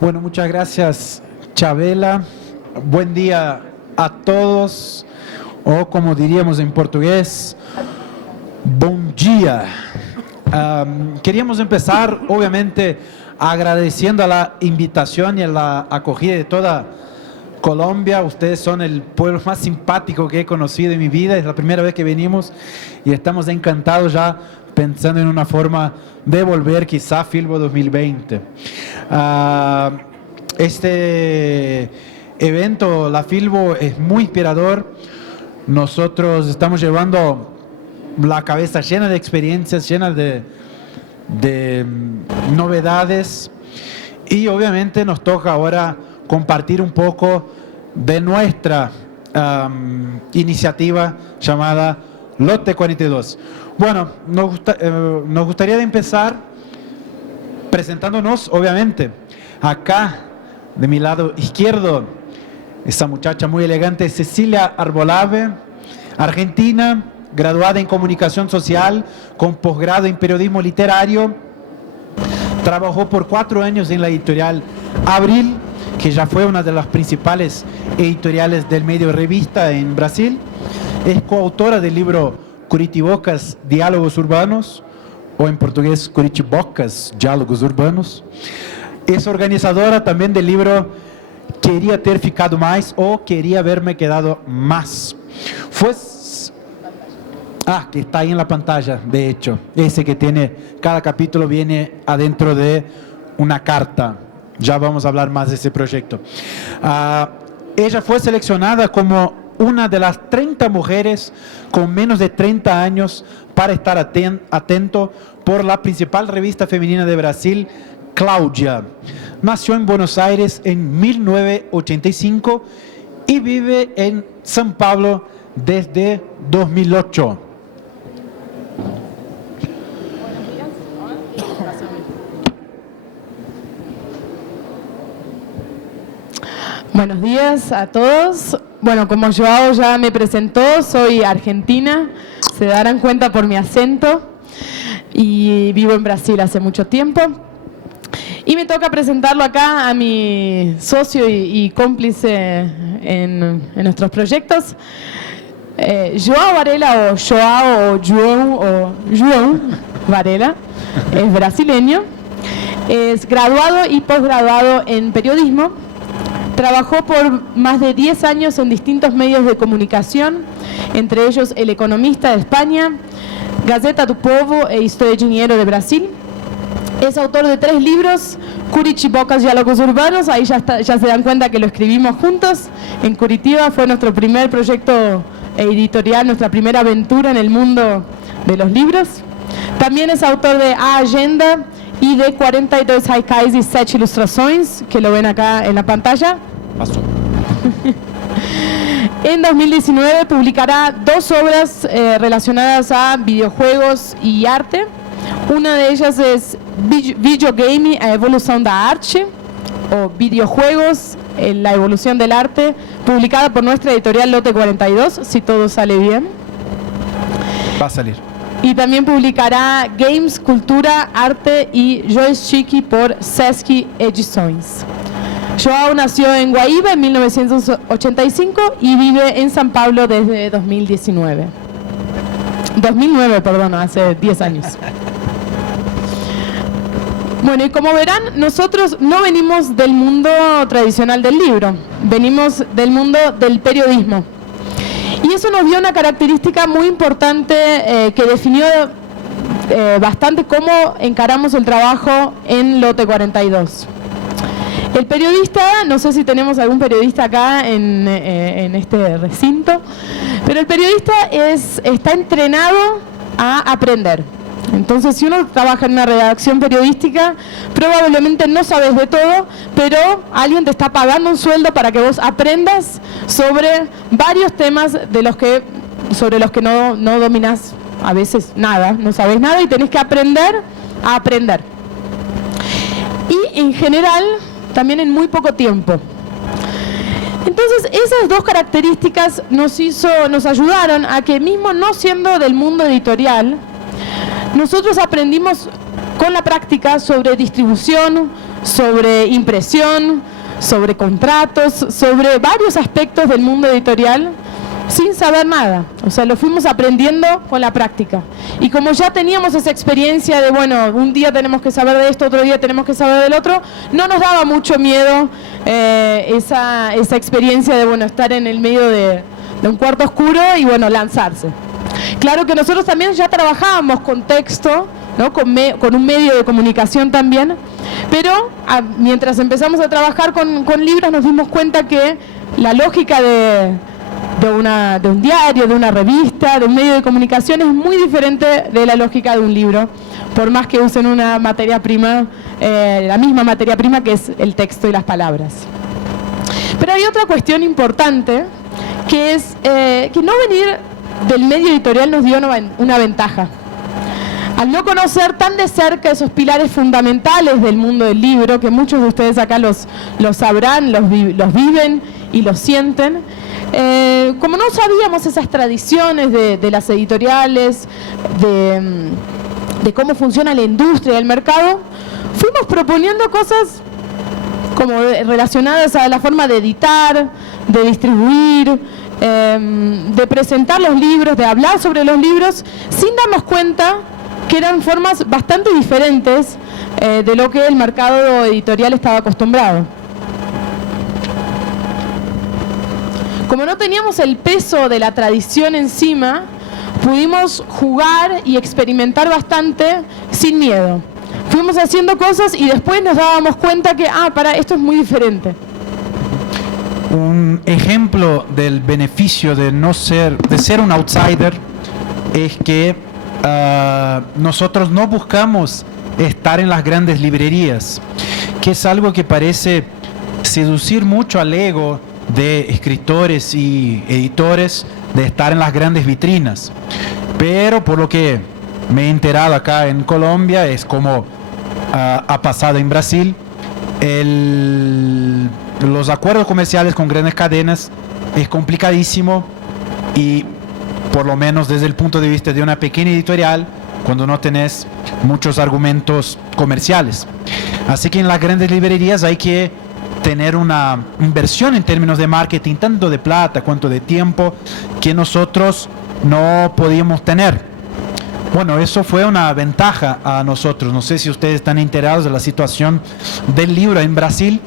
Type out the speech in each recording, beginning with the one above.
Bueno, muchas gracias, Chabela. Buen día a todos, o como diríamos en portugués, bom dia. Queríamos empezar, obviamente, agradeciendo a la invitación y a la acogida de toda Colombia. Ustedes son el pueblo más simpático que he conocido en mi vida. Es la primera vez que venimos y estamos encantados ya pensando en una forma de volver quizá Filbo 2020. Este evento, la Filbo, es muy inspirador. Nosotros estamos llevando la cabeza llena de experiencias, llena de novedades, y obviamente nos toca ahora compartir un poco de nuestra iniciativa llamada Lote 42. Bueno, nos gustaría de empezar presentándonos, obviamente. Acá, de mi lado izquierdo, esa muchacha muy elegante, Cecilia Arbolave, argentina, graduada en Comunicación Social, con posgrado en Periodismo Literario. Trabajó por 4 años en la editorial Abril, que ya fue una de las principales editoriales del medio revista en Brasil. Es coautora del libro Curitibocas, Diálogos Urbanos, o en portugués Curitibocas, Diálogos Urbanos. Es organizadora también del libro Quería ter ficado más, o Quería haberme quedado más. Que está ahí en la pantalla, de hecho. Ese que tiene, cada capítulo viene adentro de una carta. Ya vamos a hablar más de ese proyecto. Ella fue seleccionada como una de las 30 mujeres con menos de 30 años para estar atento por la principal revista femenina de Brasil, Cláudia. Nació en Buenos Aires en 1985 y vive en São Paulo desde 2008. Buenos días a todos. Bueno, como Joao ya me presentó, soy argentina, se darán cuenta por mi acento, y vivo en Brasil hace mucho tiempo. Y me toca presentarlo acá a mi socio y cómplice en nuestros proyectos, Joao Varela, o Joao, o João Varela. Es brasileño, es graduado y posgraduado en periodismo. Trabajó por más de 10 años en distintos medios de comunicación, entre ellos El Economista de España, Gazeta do Povo e Historia de Dinheiro de Brasil. Es autor de 3 libros, Curitibocas, Diálogos Urbanos. Ahí ya se dan cuenta que lo escribimos juntos en Curitiba. Fue nuestro primer proyecto editorial, nuestra primera aventura en el mundo de los libros. También es autor de A Agenda y de 42 haikais y 7 ilustraciones, que lo ven acá en la pantalla. Pasó. En 2019 publicará 2 obras relacionadas a videojuegos y arte. Una de ellas es Videogame, a evolución da arte, o Videojuegos, la evolución del arte, publicada por nuestra editorial Lote 42, si todo sale bien. Va a salir. Y también publicará Games, Cultura, Arte y Joystick por Sesc Edições. Joao nació en Guaíba en 1985 y vive en San Pablo desde 2009, hace 10 años. Bueno, y como verán, nosotros no venimos del mundo tradicional del libro, venimos del mundo del periodismo. Y eso nos dio una característica muy importante que definió bastante cómo encaramos el trabajo en Lote 42. El periodista, no sé si tenemos algún periodista acá en este recinto, pero el periodista está entrenado a aprender. Entonces, si uno trabaja en una redacción periodística, probablemente no sabes de todo, pero alguien te está pagando un sueldo para que vos aprendas sobre varios temas sobre los que no dominás a veces nada, no sabes nada, y tenés que aprender a aprender. Y en general, también en muy poco tiempo. Entonces, esas 2 características nos ayudaron a que, mismo no siendo del mundo editorial, nosotros aprendimos con la práctica sobre distribución, sobre impresión, sobre contratos, sobre varios aspectos del mundo editorial, sin saber nada. O sea, lo fuimos aprendiendo con la práctica. Y como ya teníamos esa experiencia de, bueno, un día tenemos que saber de esto, otro día tenemos que saber del otro, no nos daba mucho miedo esa experiencia de, bueno, estar en el medio de un cuarto oscuro y, bueno, lanzarse. Claro que nosotros también ya trabajábamos con texto, ¿no? Con un medio de comunicación también, pero mientras empezamos a trabajar con libros nos dimos cuenta que la lógica de un diario, de una revista, de un medio de comunicación es muy diferente de la lógica de un libro, por más que usen una materia prima, la misma materia prima que es el texto y las palabras. Pero hay otra cuestión importante, que es que no venir del medio editorial nos dio una ventaja. Al no conocer tan de cerca esos pilares fundamentales del mundo del libro, que muchos de ustedes acá los sabrán, los viven y los sienten, como no sabíamos esas tradiciones de las editoriales, de cómo funciona la industria del mercado, fuimos proponiendo cosas como relacionadas a la forma de editar, de distribuir, de presentar los libros, de hablar sobre los libros, sin darnos cuenta que eran formas bastante diferentes de lo que el mercado editorial estaba acostumbrado. Como no teníamos el peso de la tradición encima, pudimos jugar y experimentar bastante sin miedo. Fuimos haciendo cosas y después nos dábamos cuenta que, esto es muy diferente. Un ejemplo del beneficio de ser un outsider es que nosotros no buscamos estar en las grandes librerías, que es algo que parece seducir mucho al ego de escritores y editores, de estar en las grandes vitrinas. Pero por lo que me he enterado acá en Colombia, es como ha pasado en Brasil, los acuerdos comerciales con grandes cadenas es complicadísimo, y por lo menos desde el punto de vista de una pequeña editorial, cuando no tenés muchos argumentos comerciales. Así que en las grandes librerías hay que tener una inversión en términos de marketing, tanto de plata cuanto de tiempo, que nosotros no podíamos tener. Bueno, eso fue una ventaja a nosotros. No sé si ustedes están enterados de la situación del libro en Brasil.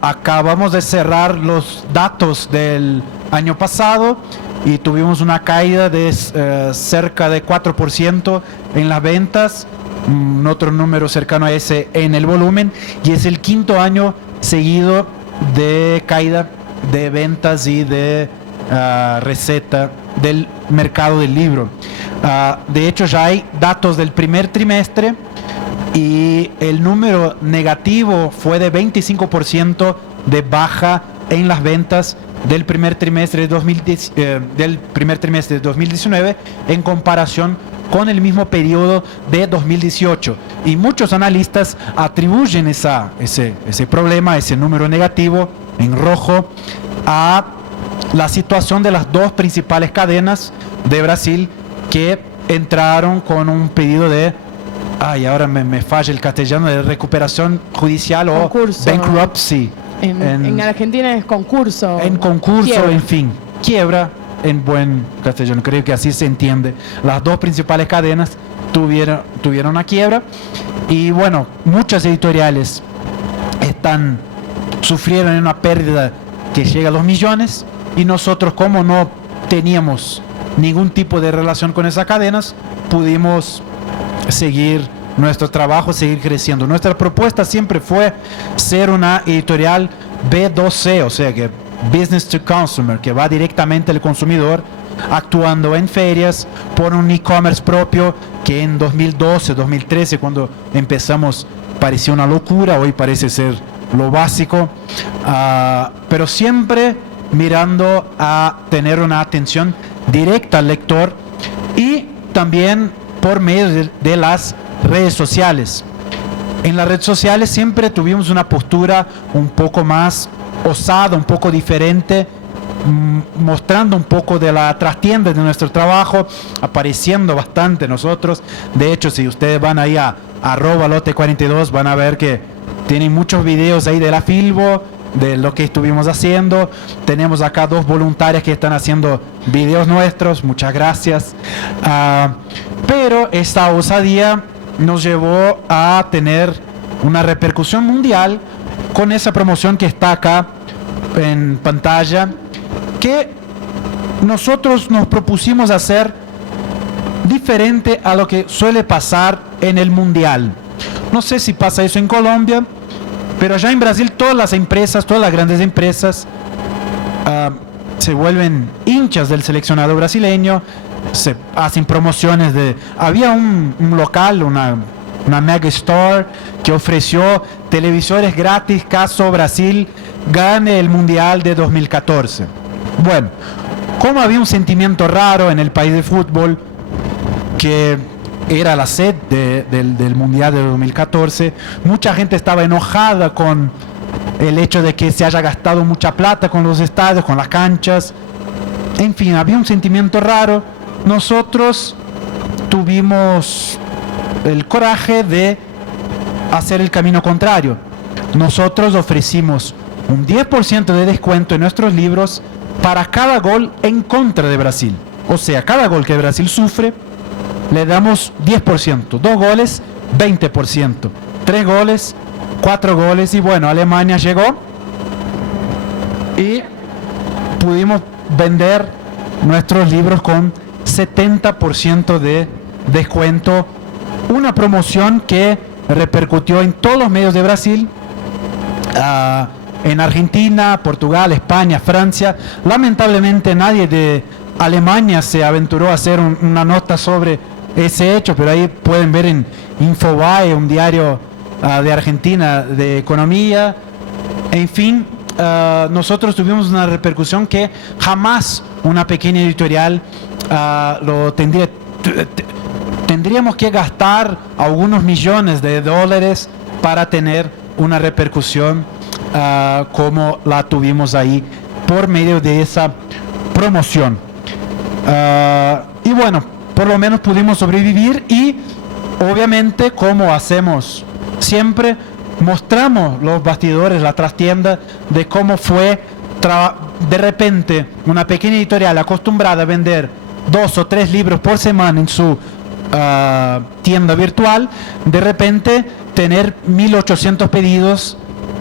Acabamos de cerrar los datos del año pasado y tuvimos una caída de cerca de 4% en las ventas, otro número cercano a ese en el volumen, y es el quinto año seguido de caída de ventas y de receta del mercado del libro. De hecho, ya hay datos del primer trimestre y el número negativo fue de 25% de baja en las ventas del primer trimestre de 2019 en comparación con el mismo periodo de 2018. Y muchos analistas atribuyen ese problema, ese número negativo en rojo, a la situación de las dos principales cadenas de Brasil, que entraron con un pedido de, ahora me falla el castellano, de recuperación judicial o concurso. Bankruptcy. En Argentina es concurso. En concurso, quiebra. En fin, quiebra en buen castellano, creo que así se entiende. Las dos principales cadenas tuvieron una quiebra, y bueno, muchas editoriales sufrieron una pérdida que llega a los millones, y nosotros, como no teníamos ningún tipo de relación con esas cadenas, pudimos seguir nuestro trabajo, seguir creciendo. Nuestra propuesta siempre fue ser una editorial B2C, o sea que Business to Consumer, que va directamente al consumidor, actuando en ferias, por un e-commerce propio, que en 2012, 2013, cuando empezamos, parecía una locura, hoy parece ser lo básico, pero siempre mirando a tener una atención directa al lector, y también por medio de las redes sociales. En las redes sociales siempre tuvimos una postura un poco más osada, un poco diferente, mostrando un poco de la trastienda de nuestro trabajo, apareciendo bastante nosotros. De hecho, si ustedes van ahí a @lote42, van a ver que tienen muchos videos ahí de la Filbo, de lo que estuvimos haciendo. Tenemos acá 2 voluntarias que están haciendo videos nuestros, muchas gracias. Pero esta osadía nos llevó a tener una repercusión mundial con esa promoción que está acá en pantalla, que nosotros nos propusimos hacer diferente a lo que suele pasar en el mundial. No sé si pasa eso en Colombia, pero allá en Brasil todas las empresas, todas las grandes empresas se vuelven hinchas del seleccionado brasileño, se hacen promociones de... Había un local, una mega store que ofreció televisores gratis caso Brasil gane el mundial de 2014. Bueno, como había un sentimiento raro en el país de fútbol, que era la sed del mundial de 2014, mucha gente estaba enojada con el hecho de que se haya gastado mucha plata con los estadios, con las canchas. En fin, había un sentimiento raro. Nosotros tuvimos el coraje de hacer el camino contrario. Nosotros ofrecimos un 10% de descuento en nuestros libros para cada gol en contra de Brasil. O sea, cada gol que Brasil sufre, le damos 10%. 2 goles, 20%. 3 goles, 4 goles. Y bueno, Alemania llegó y pudimos vender nuestros libros con 70% de descuento. Una promoción que repercutió en todos los medios de Brasil, en Argentina, Portugal, España, Francia. Lamentablemente nadie de Alemania se aventuró a hacer una nota sobre ese hecho, pero ahí pueden ver en Infobae, un diario de Argentina de economía. En fin, nosotros tuvimos una repercusión que jamás una pequeña editorial lo tendría. Tendríamos que gastar algunos millones de dólares para tener una repercusión como la tuvimos ahí por medio de esa promoción. Y bueno, por lo menos pudimos sobrevivir y obviamente, como hacemos siempre, mostramos los bastidores, la trastienda de cómo fue de repente una pequeña editorial acostumbrada a vender 2 o 3 libros por semana en su tienda virtual, de repente tener 1800 pedidos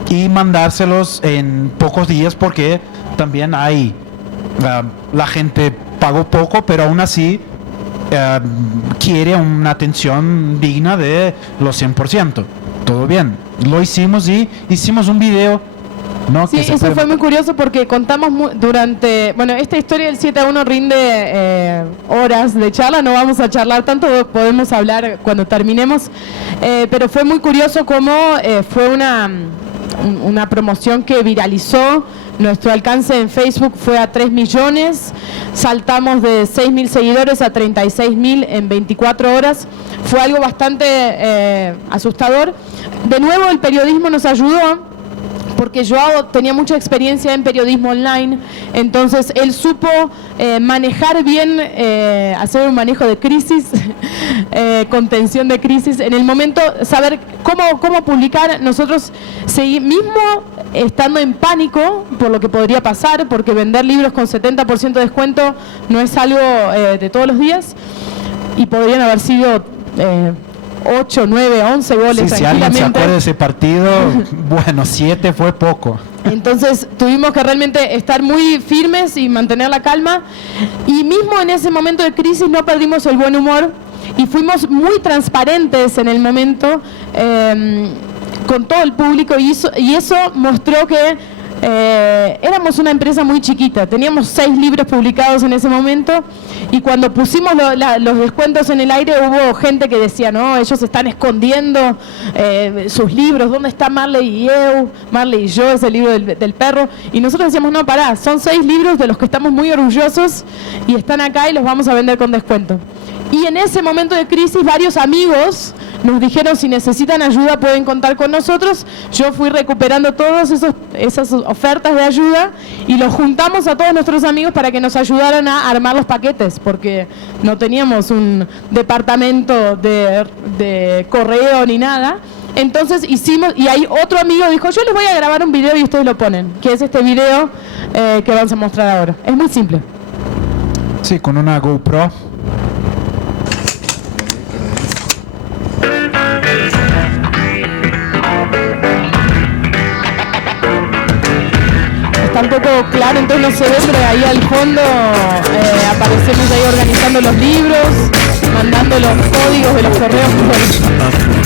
y mandárselos en pocos días, porque también hay la gente pagó poco, pero aún así quiere una atención digna de los 100%. Todo bien, lo hicimos y hicimos un video, ¿no? Sí, eso fue muy curioso porque contamos durante... Bueno, esta historia del 7-1 rinde horas de charla, no vamos a charlar tanto, podemos hablar cuando terminemos, pero fue muy curioso cómo fue una promoción que viralizó. Nuestro alcance en Facebook fue a 3 millones, saltamos de 6.000 seguidores a 36.000 en 24 horas. Fue algo bastante asustador. De nuevo, el periodismo nos ayudó, porque Joao tenía mucha experiencia en periodismo online, entonces él supo manejar bien, hacer un manejo de crisis, contención de crisis, en el momento saber cómo publicar. Nosotros mismo estando en pánico por lo que podría pasar, porque vender libros con 70% de descuento no es algo de todos los días, y podrían haber sido 8, 9, 11 goles. Sí, si alguien se acuerda de ese partido, bueno, 7 fue poco. Entonces tuvimos que realmente estar muy firmes y mantener la calma, y mismo en ese momento de crisis no perdimos el buen humor y fuimos muy transparentes en el momento con todo el público, y eso mostró que éramos una empresa muy chiquita. Teníamos 6 libros publicados en ese momento, y cuando pusimos los descuentos en el aire hubo gente que decía, no, ellos están escondiendo sus libros, ¿dónde está Marley y yo, ese libro del perro? Y nosotros decíamos, no, pará, son 6 libros de los que estamos muy orgullosos y están acá y los vamos a vender con descuento. Y en ese momento de crisis varios amigos nos dijeron si necesitan ayuda pueden contar con nosotros. Yo fui recuperando todas esas ofertas de ayuda y los juntamos a todos nuestros amigos para que nos ayudaran a armar los paquetes, porque no teníamos un departamento de correo ni nada. Entonces hicimos, y ahí otro amigo dijo, yo les voy a grabar un video y ustedes lo ponen, que es este video que vamos a mostrar ahora. Es muy simple. Sí, con una GoPro. Está un poco claro, entonces no se ve, pero ahí al fondo aparecemos ahí organizando los libros, mandando los códigos de los correos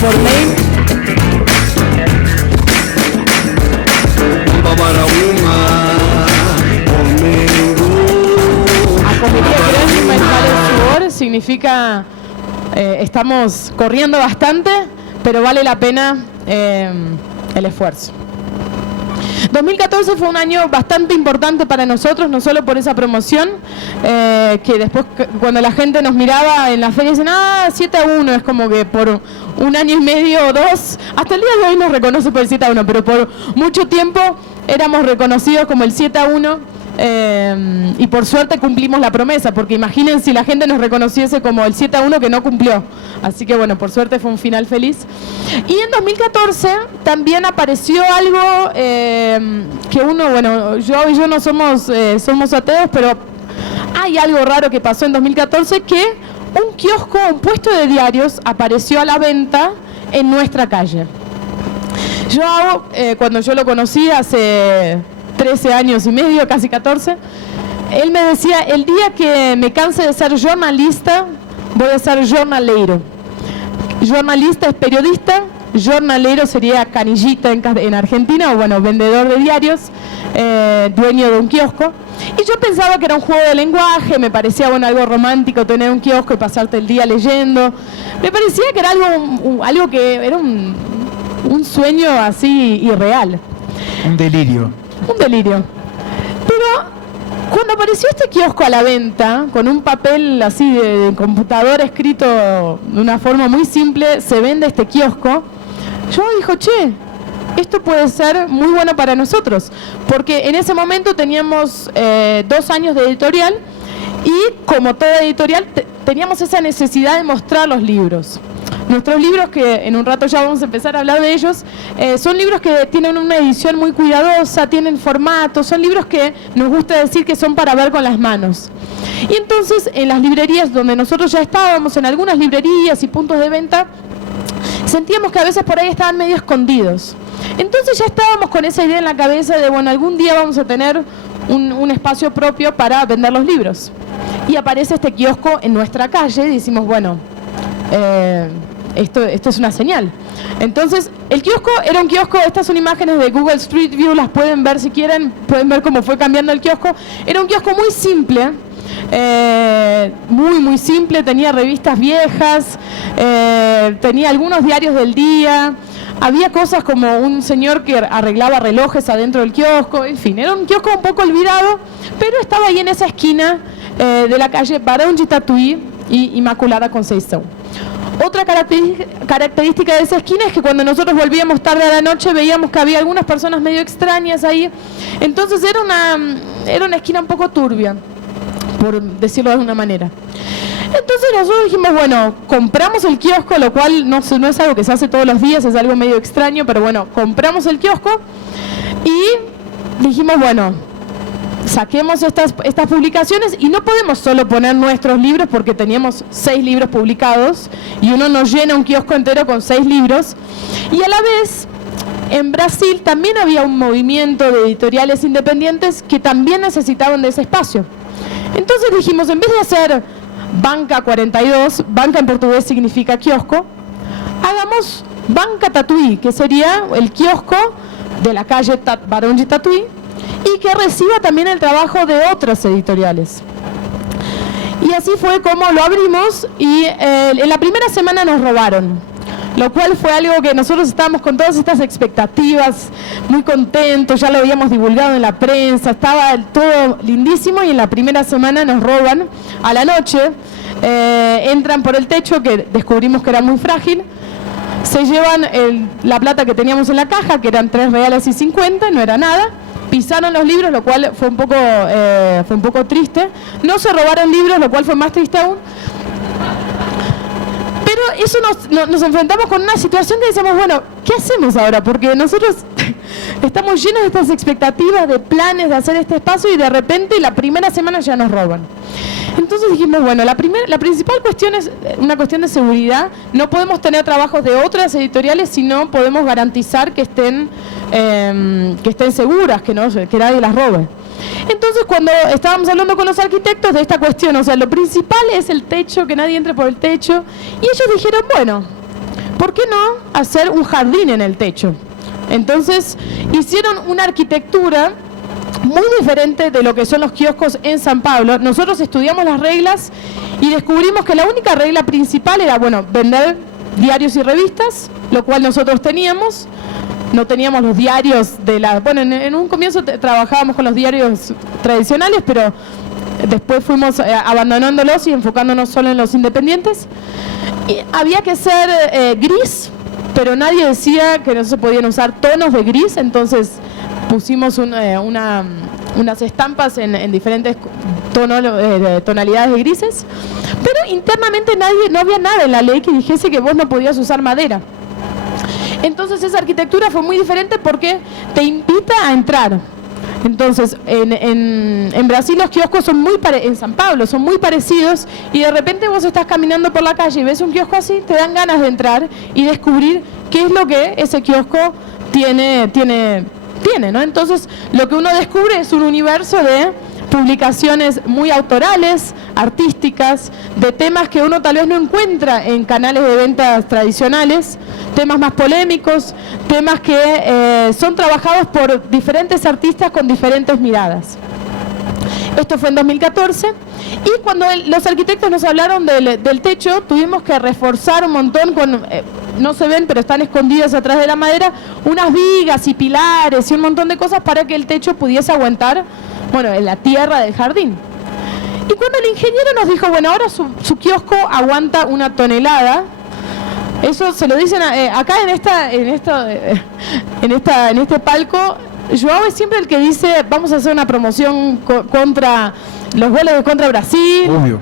por mail. Significa estamos corriendo bastante, pero vale la pena el esfuerzo. 2014 fue un año bastante importante para nosotros, no solo por esa promoción, que después cuando la gente nos miraba en la feria dicen, 7-1, es como que por un año y medio o dos, hasta el día de hoy nos reconoce por el 7-1, pero por mucho tiempo éramos reconocidos como el 7-1. Y por suerte cumplimos la promesa, porque imaginen si la gente nos reconociese como el 7-1 que no cumplió. Así que bueno, por suerte fue un final feliz. Y en 2014 también apareció algo que yo y yo no somos ateos, pero hay algo raro que pasó en 2014, que un kiosco, un puesto de diarios apareció a la venta en nuestra calle. Cuando yo lo conocí hace 13 años y medio, casi 14, él me decía, el día que me canse de ser jornalista, voy a ser jornaleiro. Jornalista es periodista, jornaleiro sería canillita en Argentina, o bueno, vendedor de diarios, dueño de un kiosco. Y yo pensaba que era un juego de lenguaje, me parecía algo romántico tener un kiosco y pasarte el día leyendo. Me parecía que era algo que era un sueño así irreal. Un delirio. Un delirio. Pero cuando apareció este kiosco a la venta, con un papel así de computadora escrito de una forma muy simple, se vende este kiosco, yo dijo, esto puede ser muy bueno para nosotros, porque en ese momento teníamos 2 años de editorial y como toda editorial teníamos esa necesidad de mostrar los libros. Nuestros libros, que en un rato ya vamos a empezar a hablar de ellos, son libros que tienen una edición muy cuidadosa, tienen formato, son libros que nos gusta decir que son para ver con las manos. Y entonces en las librerías donde nosotros ya estábamos, en algunas librerías y puntos de venta, sentíamos que a veces por ahí estaban medio escondidos. Entonces ya estábamos con esa idea en la cabeza de, algún día vamos a tener un espacio propio para vender los libros. Y aparece este kiosco en nuestra calle y decimos, esto es una señal. Entonces, el kiosco era un kiosco, estas son imágenes de Google Street View, las pueden ver si quieren, pueden ver cómo fue cambiando el kiosco. Era un kiosco muy simple, muy simple, tenía revistas viejas, tenía algunos diarios del día, había cosas como un señor que arreglaba relojes adentro del kiosco, en fin, era un kiosco un poco olvidado, pero estaba ahí en esa esquina de la calle Barão de Tatuí y Inmaculada Conceição. Otra característica de esa esquina es que cuando nosotros volvíamos tarde a la noche veíamos que había algunas personas medio extrañas ahí. Entonces era una esquina un poco turbia, por decirlo de alguna manera. Entonces nosotros dijimos, compramos el kiosco, lo cual no es algo que se hace todos los días, es algo medio extraño, pero compramos el kiosco y dijimos, saquemos estas publicaciones y no podemos solo poner nuestros libros porque teníamos 6 libros publicados y uno nos llena un kiosco entero con 6 libros. Y a la vez, en Brasil también había un movimiento de editoriales independientes que también necesitaban de ese espacio. Entonces dijimos, en vez de hacer Banca 42, banca en portugués significa kiosco, hagamos Banca Tatuí, que sería el kiosco de la calle Barão de Tatuí, y que reciba también el trabajo de otras editoriales. Y así fue como lo abrimos y en la primera semana nos robaron, lo cual fue algo que nosotros estábamos con todas estas expectativas, muy contentos, ya lo habíamos divulgado en la prensa, estaba todo lindísimo y en la primera semana nos roban a la noche, entran por el techo que descubrimos que era muy frágil, se llevan la plata que teníamos en la caja, que eran 3 reales y 50, no era nada. Pisaron los libros, lo cual fue un poco triste. No se robaron libros, lo cual fue más triste aún. Pero eso nos enfrentamos con una situación que decíamos, bueno, ¿qué hacemos ahora? Porque nosotros estamos llenos de estas expectativas, de planes de hacer este espacio y de repente la primera semana ya nos roban. Entonces dijimos, bueno, la principal cuestión es una cuestión de seguridad. No podemos tener trabajos de otras editoriales si no podemos garantizar que estén seguras, que nadie las robe. Entonces, cuando estábamos hablando con los arquitectos de esta cuestión, o sea, lo principal es el techo, que nadie entre por el techo, y ellos dijeron, bueno, ¿por qué no hacer un jardín en el techo? Entonces, hicieron una arquitectura muy diferente de lo que son los kioscos en San Pablo. Nosotros estudiamos las reglas y descubrimos que la única regla principal era, bueno, vender diarios y revistas, lo cual nosotros teníamos. No teníamos los diarios bueno, en un comienzo trabajábamos con los diarios tradicionales, pero después fuimos abandonándolos y enfocándonos solo en los independientes. Y había que ser gris, pero nadie decía que no se podían usar tonos de gris, entonces pusimos unas estampas en diferentes tonalidades de grises, pero internamente no había nada en la ley que dijese que vos no podías usar madera. Entonces esa arquitectura fue muy diferente porque te invita a entrar. Entonces en Brasil los kioscos son en San Pablo son muy parecidos, y de repente vos estás caminando por la calle y ves un kiosco así, te dan ganas de entrar y descubrir qué es lo que ese kiosco tiene, ¿no? Entonces lo que uno descubre es un universo de publicaciones muy autorales, artísticas, de temas que uno tal vez no encuentra en canales de ventas tradicionales, temas más polémicos, temas que son trabajados por diferentes artistas con diferentes miradas. Esto fue en 2014, y cuando los arquitectos nos hablaron del techo, tuvimos que reforzar un montón con, no se ven, pero están escondidas atrás de la madera, unas vigas y pilares y un montón de cosas para que el techo pudiese aguantar, bueno, en la tierra del jardín. Y cuando el ingeniero nos dijo, bueno, ahora su kiosco aguanta 1 tonelada, eso se lo dicen acá en este palco. Joao es siempre el que dice, vamos a hacer una promoción contra los goles de contra Brasil. Obvio.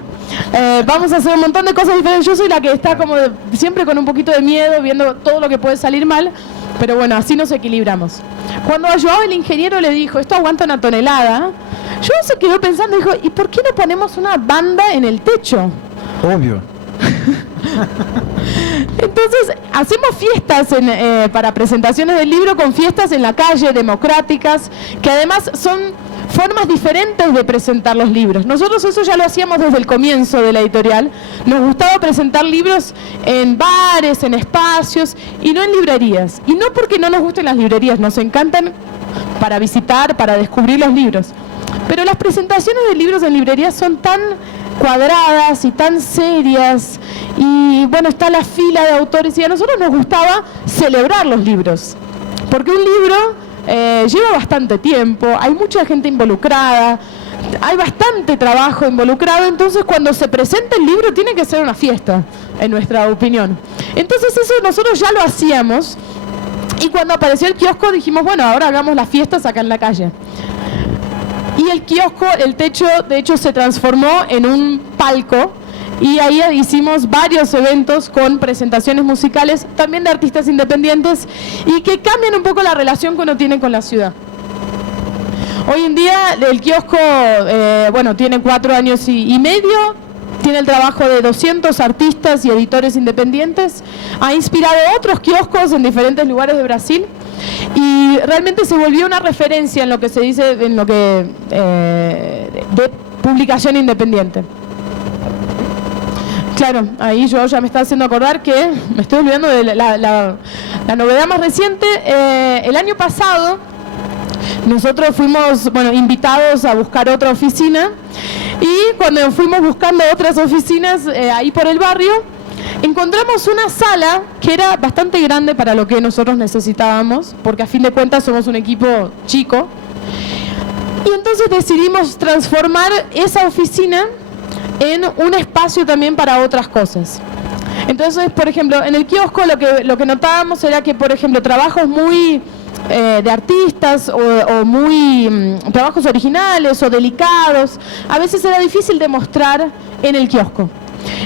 Vamos a hacer un montón de cosas diferentes. Yo soy la que está como siempre con un poquito de miedo, viendo todo lo que puede salir mal, pero bueno, así nos equilibramos. Cuando a Joao el ingeniero le dijo, esto aguanta 1 tonelada, Joao se quedó pensando y dijo, ¿y por qué no ponemos una banda en el techo? Obvio. Entonces hacemos fiestas para presentaciones del libro, con fiestas en la calle, democráticas, que además son formas diferentes de presentar los libros. Nosotros eso ya lo hacíamos desde el comienzo de la editorial. Nos gustaba presentar libros en bares, en espacios, y no en librerías. Y no porque no nos gusten las librerías, nos encantan para visitar, para descubrir los libros. Pero las presentaciones de libros en librerías son tan cuadradas y tan serias, y bueno, está la fila de autores, y a nosotros nos gustaba celebrar los libros, porque un libro lleva bastante tiempo, hay mucha gente involucrada, hay bastante trabajo involucrado, entonces cuando se presenta el libro tiene que ser una fiesta, en nuestra opinión. Entonces eso nosotros ya lo hacíamos, y cuando apareció el kiosco dijimos, bueno, ahora hagamos las fiestas acá en la calle. Y el kiosco, el techo, de hecho, se transformó en un palco, y ahí hicimos varios eventos con presentaciones musicales, también de artistas independientes, y que cambian un poco la relación que uno tiene con la ciudad. Hoy en día el kiosco, bueno, tiene 4 años y medio, tiene el trabajo de 200 artistas y editores independientes, ha inspirado otros kioscos en diferentes lugares de Brasil, y realmente se volvió una referencia en lo que se dice, en lo que de publicación independiente. Claro, ahí yo ya me está haciendo acordar que me estoy olvidando de la novedad más reciente. El año pasado nosotros fuimos, bueno, invitados a buscar otra oficina, y cuando fuimos buscando otras oficinas ahí por el barrio, encontramos una sala que era bastante grande para lo que nosotros necesitábamos, porque a fin de cuentas somos un equipo chico, y entonces decidimos transformar esa oficina en un espacio también para otras cosas. Entonces, por ejemplo, en el kiosco lo que notábamos era que, por ejemplo, trabajos muy de artistas o muy trabajos originales o delicados, a veces era difícil de mostrar en el kiosco.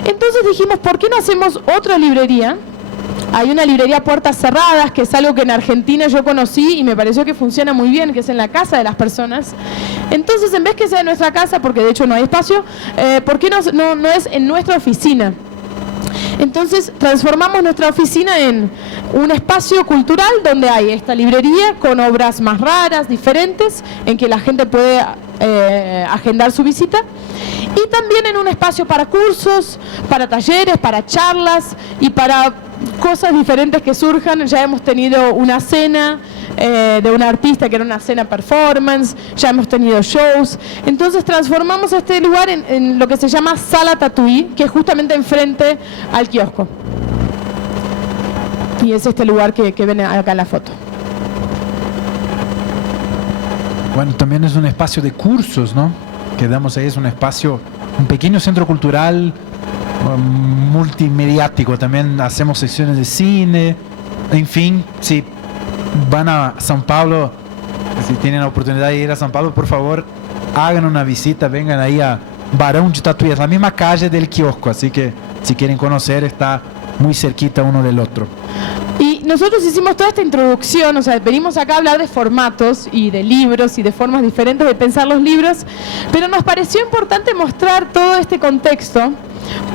Entonces dijimos, ¿por qué no hacemos otra librería? Hay una librería Puertas Cerradas, que es algo que en Argentina yo conocí y me pareció que funciona muy bien, que es en la casa de las personas. Entonces, en vez que sea en nuestra casa, porque de hecho no hay espacio, ¿por qué no es en nuestra oficina? Entonces transformamos nuestra oficina en un espacio cultural donde hay esta librería con obras más raras, diferentes, en que la gente puede agendar su visita, y también en un espacio para cursos, para talleres, para charlas y para cosas diferentes que surjan. Ya hemos tenido una cena de un artista que era una cena performance, ya hemos tenido shows. Entonces transformamos este lugar en lo que se llama Sala Tatuí, que es justamente enfrente al kiosco. Y es este lugar que ven acá en la foto. Bueno, también es un espacio de cursos, ¿no? Que damos ahí, es un espacio, un pequeño centro cultural multimediático. También hacemos sesiones de cine, en fin, si van a São Paulo, si tienen la oportunidad de ir a São Paulo, por favor, hagan una visita, vengan ahí a Barão de Tatuí, es la misma calle del kiosco, así que si quieren conocer, está muy cerquita uno del otro. Y nosotros hicimos toda esta introducción, o sea, venimos acá a hablar de formatos y de libros y de formas diferentes de pensar los libros, pero nos pareció importante mostrar todo este contexto,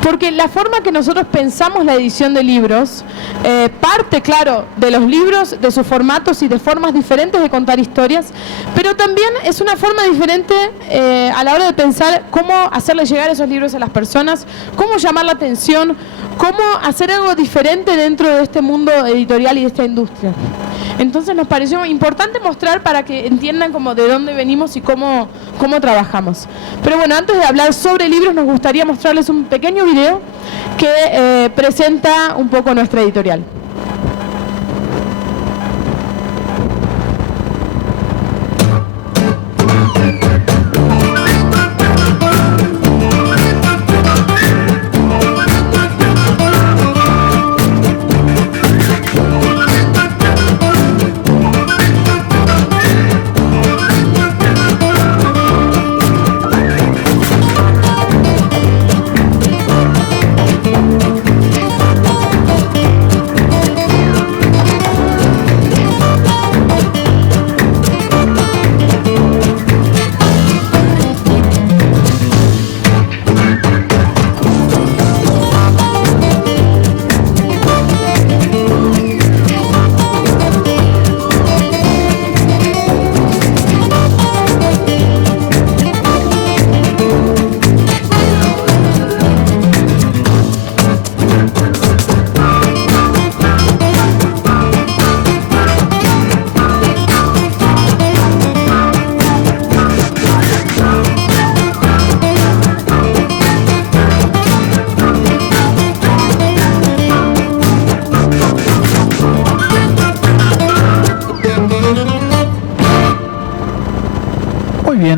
porque la forma que nosotros pensamos la edición de libros parte, claro, de los libros, de sus formatos y de formas diferentes de contar historias, pero también es una forma diferente a la hora de pensar cómo hacerle llegar esos libros a las personas, cómo llamar la atención, cómo hacer algo diferente dentro de este mundo editorial y de esta industria. Entonces nos pareció importante mostrar para que entiendan como de dónde venimos y cómo trabajamos. Pero bueno, antes de hablar sobre libros, nos gustaría mostrarles un pequeño video que presenta un poco nuestra editorial.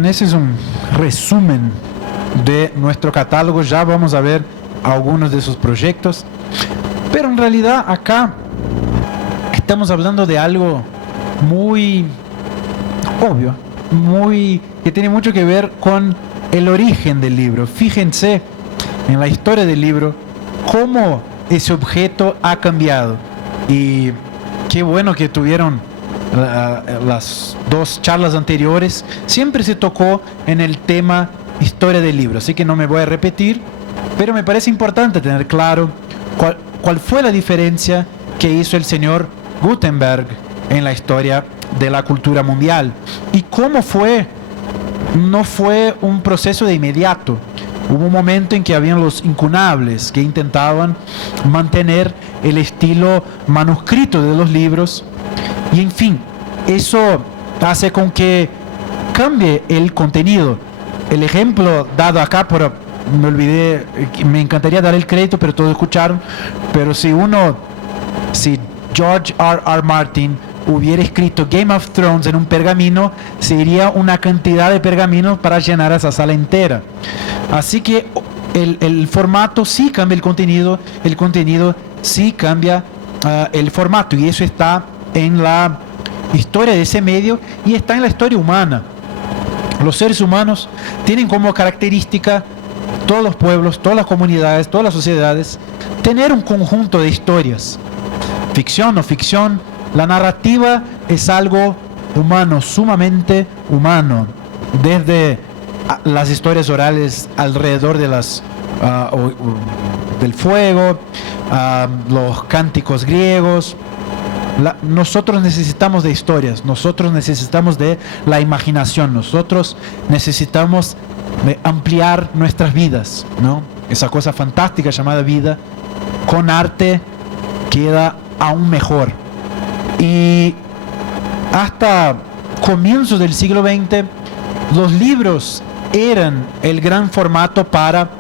Ese es un resumen de nuestro catálogo. Ya vamos a ver algunos de sus proyectos, pero en realidad acá estamos hablando de algo muy obvio, que tiene mucho que ver con el origen del libro. Fíjense en la historia del libro cómo ese objeto ha cambiado, y qué bueno que tuvieron las dos charlas anteriores. Siempre se tocó en el tema historia del libro, así que no me voy a repetir, pero me parece importante tener claro cuál fue la diferencia que hizo el señor Gutenberg en la historia de la cultura mundial y cómo no fue un proceso de inmediato. Hubo un momento en que habían los incunables que intentaban mantener el estilo manuscrito de los libros. Y en fin, eso hace con que cambie el contenido. El ejemplo dado acá, me olvidé, me encantaría dar el crédito, pero todos escucharon. Pero si George R.R. Martin hubiera escrito Game of Thrones en un pergamino, sería una cantidad de pergaminos para llenar esa sala entera. Así que el formato sí cambia el contenido sí cambia el formato, y eso está en la historia de ese medio y está en la historia humana. Los seres humanos tienen como característica, todos los pueblos, todas las comunidades, todas las sociedades, tener un conjunto de historias, ficción o ficción. La narrativa es algo humano, sumamente humano, desde las historias orales alrededor de del fuego, los cánticos griegos. Nosotros necesitamos de historias, nosotros necesitamos de la imaginación, nosotros necesitamos de ampliar nuestras vidas, ¿no? Esa cosa fantástica llamada vida, con arte queda aún mejor. Y hasta comienzos del siglo XX, los libros eran el gran formato para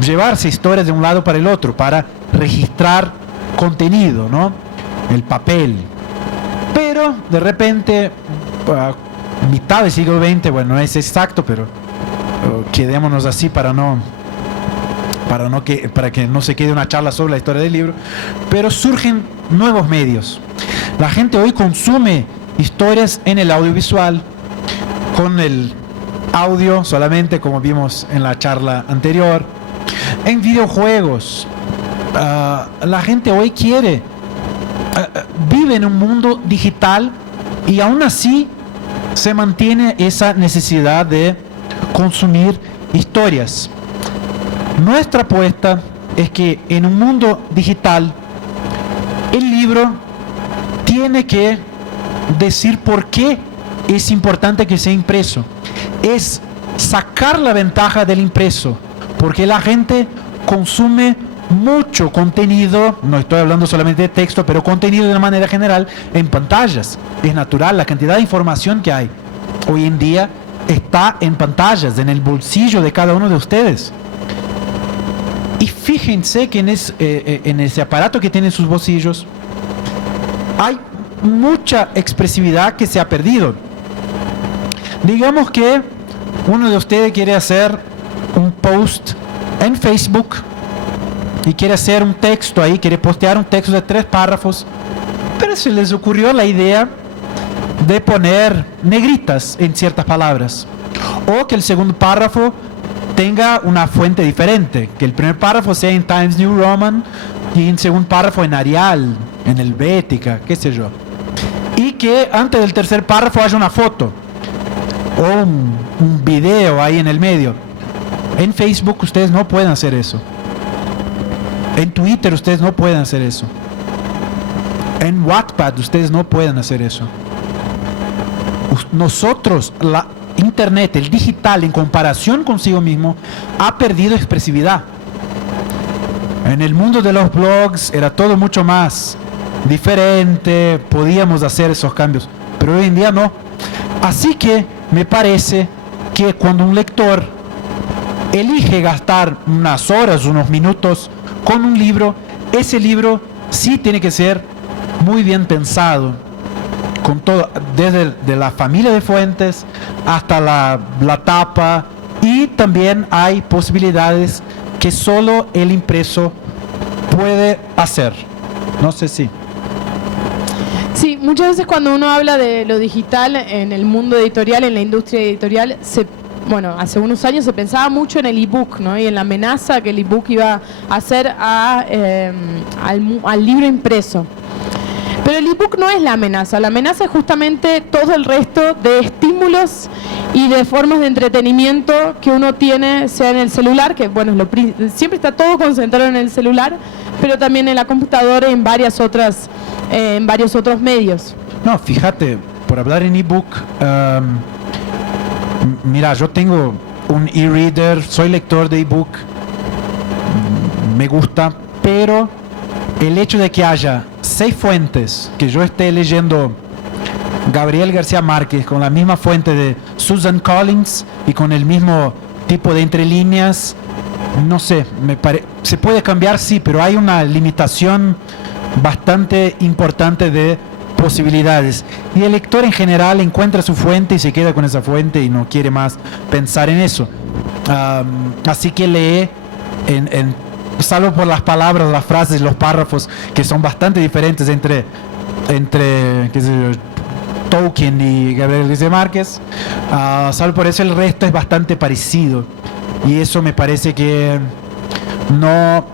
llevarse historias de un lado para el otro, para registrar contenido, ¿no? El papel. Pero de repente, a mitad del siglo XX, bueno, no es exacto, pero quedémonos así para que no se quede una charla sobre la historia del libro, pero surgen nuevos medios. La gente hoy consume historias en el audiovisual, con el audio solamente, como vimos en la charla anterior, en videojuegos. La gente hoy vive en un mundo digital y aún así se mantiene esa necesidad de consumir historias. Nuestra apuesta es que en un mundo digital el libro tiene que decir por qué es importante que sea impreso. Es sacar la ventaja del impreso, porque la gente consume mucho contenido, no estoy hablando solamente de texto, pero contenido de una manera general en pantallas. Es natural, la cantidad de información que hay hoy en día está en pantallas, en el bolsillo de cada uno de ustedes. Y fíjense que en ese aparato que tienen sus bolsillos hay mucha expresividad que se ha perdido. Digamos que uno de ustedes quiere hacer un post en Facebook y quiere hacer un texto ahí, quiere postear un texto de 3 párrafos, pero se les ocurrió la idea de poner negritas en ciertas palabras, o que el segundo párrafo tenga una fuente diferente, que el primer párrafo sea en Times New Roman y el segundo párrafo en Arial, en Helvética, qué sé yo, y que antes del tercer párrafo haya una foto o un video ahí en el medio. En Facebook ustedes no pueden hacer eso. En Twitter ustedes no pueden hacer eso. En Wattpad ustedes no pueden hacer eso. Nosotros, la Internet, el digital, en comparación consigo mismo, ha perdido expresividad. En el mundo de los blogs era todo mucho más diferente, podíamos hacer esos cambios, pero hoy en día no. Así que me parece que cuando un lector elige gastar unas horas, unos minutos con un libro, ese libro sí tiene que ser muy bien pensado, con todo, desde de la familia de fuentes hasta la tapa, y también hay posibilidades que solo el impreso puede hacer. No sé si. Sí, muchas veces cuando uno habla de lo digital en el mundo editorial, en la industria editorial, hace unos años se pensaba mucho en el ebook, ¿no? Y en la amenaza que el ebook iba a hacer al libro impreso. Pero el ebook no es la amenaza es justamente todo el resto de estímulos y de formas de entretenimiento que uno tiene, sea en el celular, que siempre está todo concentrado en el celular, pero también en la computadora y en varios otros medios. No, fíjate, por hablar en ebook, mira, yo tengo un e-reader, soy lector de ebook, me gusta, pero el hecho de que haya 6 fuentes, que yo esté leyendo Gabriel García Márquez con la misma fuente de Susan Collins y con el mismo tipo de entrelíneas, no sé, se puede cambiar, sí, pero hay una limitación bastante importante de posibilidades, y el lector en general encuentra su fuente y se queda con esa fuente y no quiere más pensar en eso. Así que lee, salvo por las palabras, las frases, los párrafos, que son bastante diferentes entre qué sé yo, Tolkien y Gabriel García Márquez, salvo por eso el resto es bastante parecido. Y eso me parece que no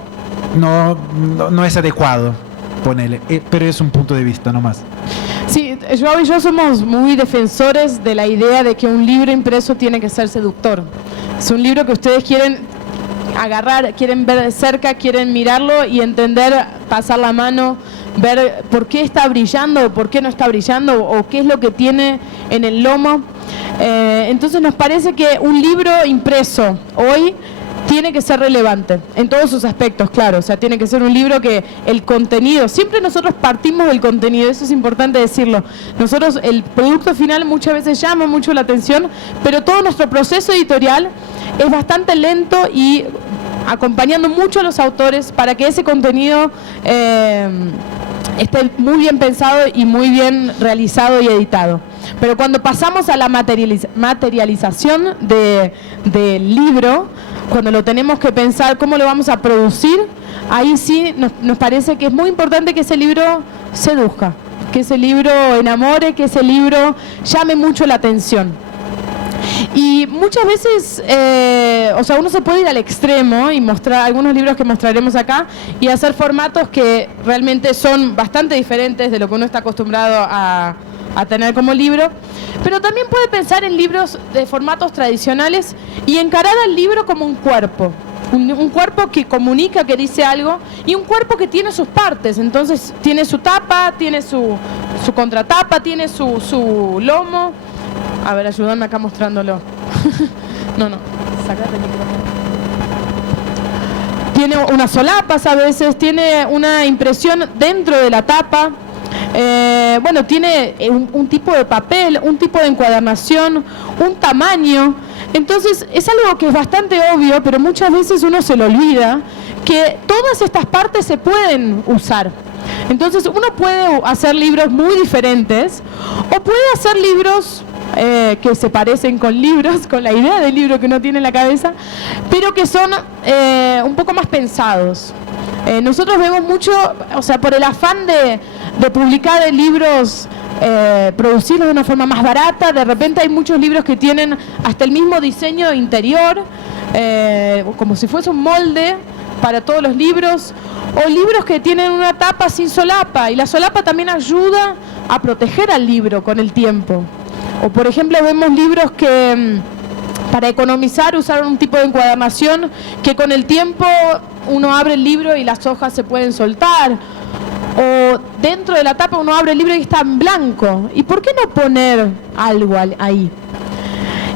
es adecuado, ponele. Pero es un punto de vista nomás. Sí, Joao y yo somos muy defensores de la idea de que un libro impreso tiene que ser seductor. Es un libro que ustedes quieren agarrar, quieren ver de cerca, quieren mirarlo y entender, pasar la mano, ver por qué está brillando o por qué no está brillando o qué es lo que tiene en el lomo. Entonces nos parece que un libro impreso hoy tiene que ser relevante en todos sus aspectos, claro. O sea, tiene que ser un libro que el contenido, siempre nosotros partimos del contenido, eso es importante decirlo. Nosotros, el producto final muchas veces llama mucho la atención, pero todo nuestro proceso editorial es bastante lento y acompañando mucho a los autores para que ese contenido esté muy bien pensado y muy bien realizado y editado. Pero cuando pasamos a la materialización del libro, cuando lo tenemos que pensar cómo lo vamos a producir, ahí sí nos parece que es muy importante que ese libro seduzca, que ese libro enamore, que ese libro llame mucho la atención. Y muchas veces, o sea, uno se puede ir al extremo y mostrar algunos libros que mostraremos acá y hacer formatos que realmente son bastante diferentes de lo que uno está acostumbrado a tener como libro, pero también puede pensar en libros de formatos tradicionales y encarar al libro como un cuerpo. Un cuerpo que comunica, que dice algo, y un cuerpo que tiene sus partes. Entonces tiene su tapa, tiene su contratapa, tiene su lomo. A ver, ayúdame acá mostrándolo. No, sacate el micrófono. Tiene unas solapas a veces, tiene una impresión dentro de la tapa. Bueno, tiene un tipo de papel, un tipo de encuadernación, un tamaño. Entonces es algo que es bastante obvio, pero muchas veces uno se lo olvida, que todas estas partes se pueden usar. Entonces uno puede hacer libros muy diferentes o puede hacer libros que se parecen con libros, con la idea del libro que uno tiene en la cabeza, pero que son un poco más pensados. Nosotros vemos mucho, o sea, por el afán de publicar libros, producirlos de una forma más barata, de repente hay muchos libros que tienen hasta el mismo diseño interior, como si fuese un molde para todos los libros, o libros que tienen una tapa sin solapa, y la solapa también ayuda a proteger al libro con el tiempo. O por ejemplo vemos libros que para economizar usaron un tipo de encuadernación que con el tiempo uno abre el libro y las hojas se pueden soltar. O dentro de la tapa uno abre el libro y está en blanco. ¿Y por qué no poner algo ahí?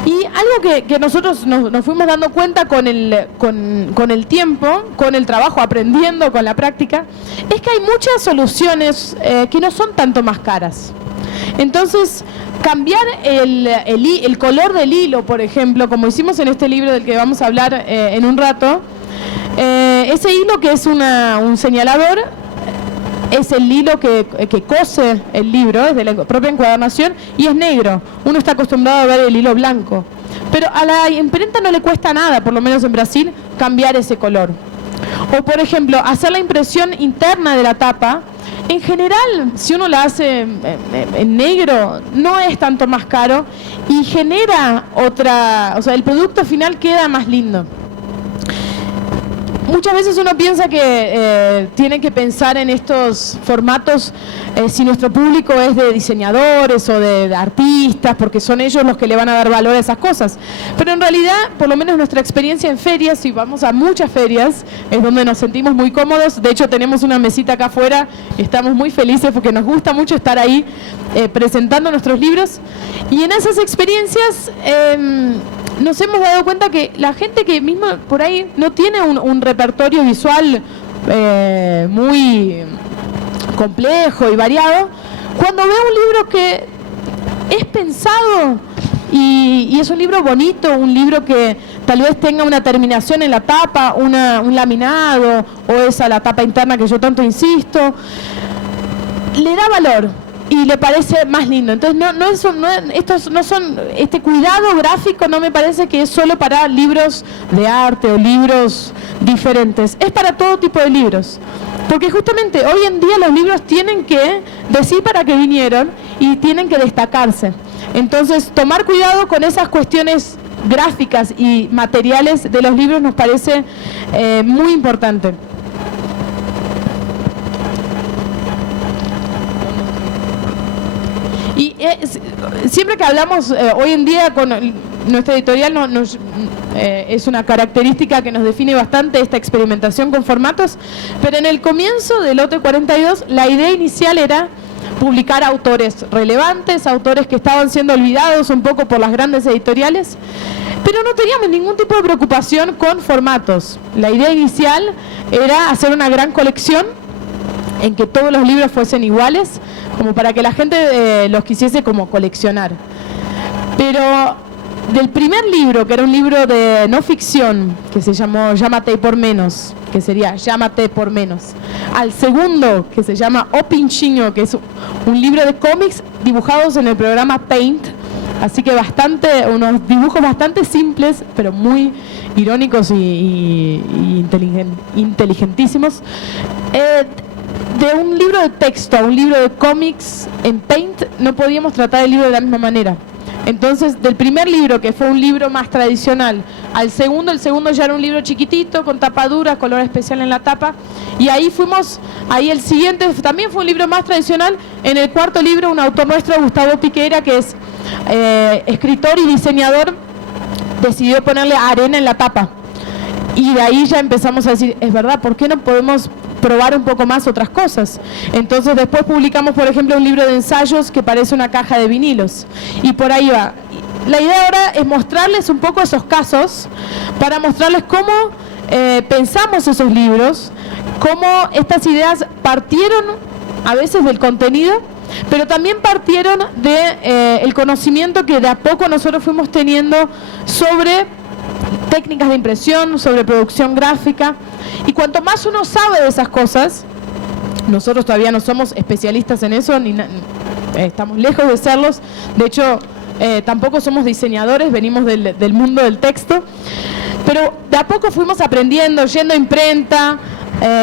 Y algo que nosotros nos fuimos dando cuenta con el tiempo, con el trabajo, aprendiendo, con la práctica, es que hay muchas soluciones que no son tanto más caras. Entonces, cambiar el color del hilo, por ejemplo, como hicimos en este libro del que vamos a hablar en un rato, ese hilo que es un señalador, es el hilo que cose el libro, es de la propia encuadernación, y es negro. Uno está acostumbrado a ver el hilo blanco. Pero a la imprenta no le cuesta nada, por lo menos en Brasil, cambiar ese color. O, por ejemplo, hacer la impresión interna de la tapa. En general, si uno la hace en negro, no es tanto más caro y genera o sea, el producto final queda más lindo. Muchas veces uno piensa que tiene que pensar en estos formatos si nuestro público es de diseñadores o de artistas, porque son ellos los que le van a dar valor a esas cosas. Pero en realidad, por lo menos nuestra experiencia en ferias, y vamos a muchas ferias, es donde nos sentimos muy cómodos. De hecho, tenemos una mesita acá afuera y estamos muy felices porque nos gusta mucho estar ahí presentando nuestros libros. Y en esas experiencias nos hemos dado cuenta que la gente que mismo por ahí no tiene un repertorio visual muy complejo y variado, cuando ve un libro que es pensado y es un libro bonito, un libro que tal vez tenga una terminación en la tapa, un laminado, o esa la tapa interna que yo tanto insisto, le da valor. y le parece más lindo. Entonces este cuidado gráfico no me parece que es solo para libros de arte o libros diferentes, es para todo tipo de libros, porque justamente hoy en día los libros tienen que decir para qué vinieron y tienen que destacarse. Entonces tomar cuidado con esas cuestiones gráficas y materiales de los libros nos parece muy importante. Y siempre que hablamos hoy en día con nuestra editorial es una característica que nos define bastante esta experimentación con formatos, pero en el comienzo del lote 42 la idea inicial era publicar autores relevantes, autores que estaban siendo olvidados un poco por las grandes editoriales, pero no teníamos ningún tipo de preocupación con formatos. La idea inicial era hacer una gran colección en que todos los libros fuesen iguales, como para que la gente los quisiese como coleccionar. Pero del primer libro, que era un libro de no ficción, que se llamó Llámate por menos, que sería Llámate por menos, al segundo, que se llama O Pinchinho, que es un libro de cómics dibujados en el programa Paint, así que unos dibujos bastante simples, pero muy irónicos y inteligentísimos. De un libro de texto a un libro de cómics en Paint no podíamos tratar el libro de la misma manera. Entonces, del primer libro, que fue un libro más tradicional, al segundo, el segundo ya era un libro chiquitito, con tapadura, color especial en la tapa, y ahí el siguiente también fue un libro más tradicional. En el cuarto libro, un autor nuestro, Gustavo Piqueira, que es escritor y diseñador, decidió ponerle arena en la tapa. Y de ahí ya empezamos a decir, es verdad, ¿por qué no podemos probar un poco más otras cosas? Entonces después publicamos, por ejemplo, un libro de ensayos que parece una caja de vinilos, y por ahí va. La idea ahora es mostrarles un poco esos casos, para mostrarles cómo pensamos esos libros, cómo estas ideas partieron a veces del contenido, pero también partieron del conocimiento que de a poco nosotros fuimos teniendo sobre técnicas de impresión, sobre producción gráfica. Y cuanto más uno sabe de esas cosas, nosotros todavía no somos especialistas en eso, estamos lejos de serlos, de hecho tampoco somos diseñadores, venimos del mundo del texto, pero de a poco fuimos aprendiendo, yendo a imprenta,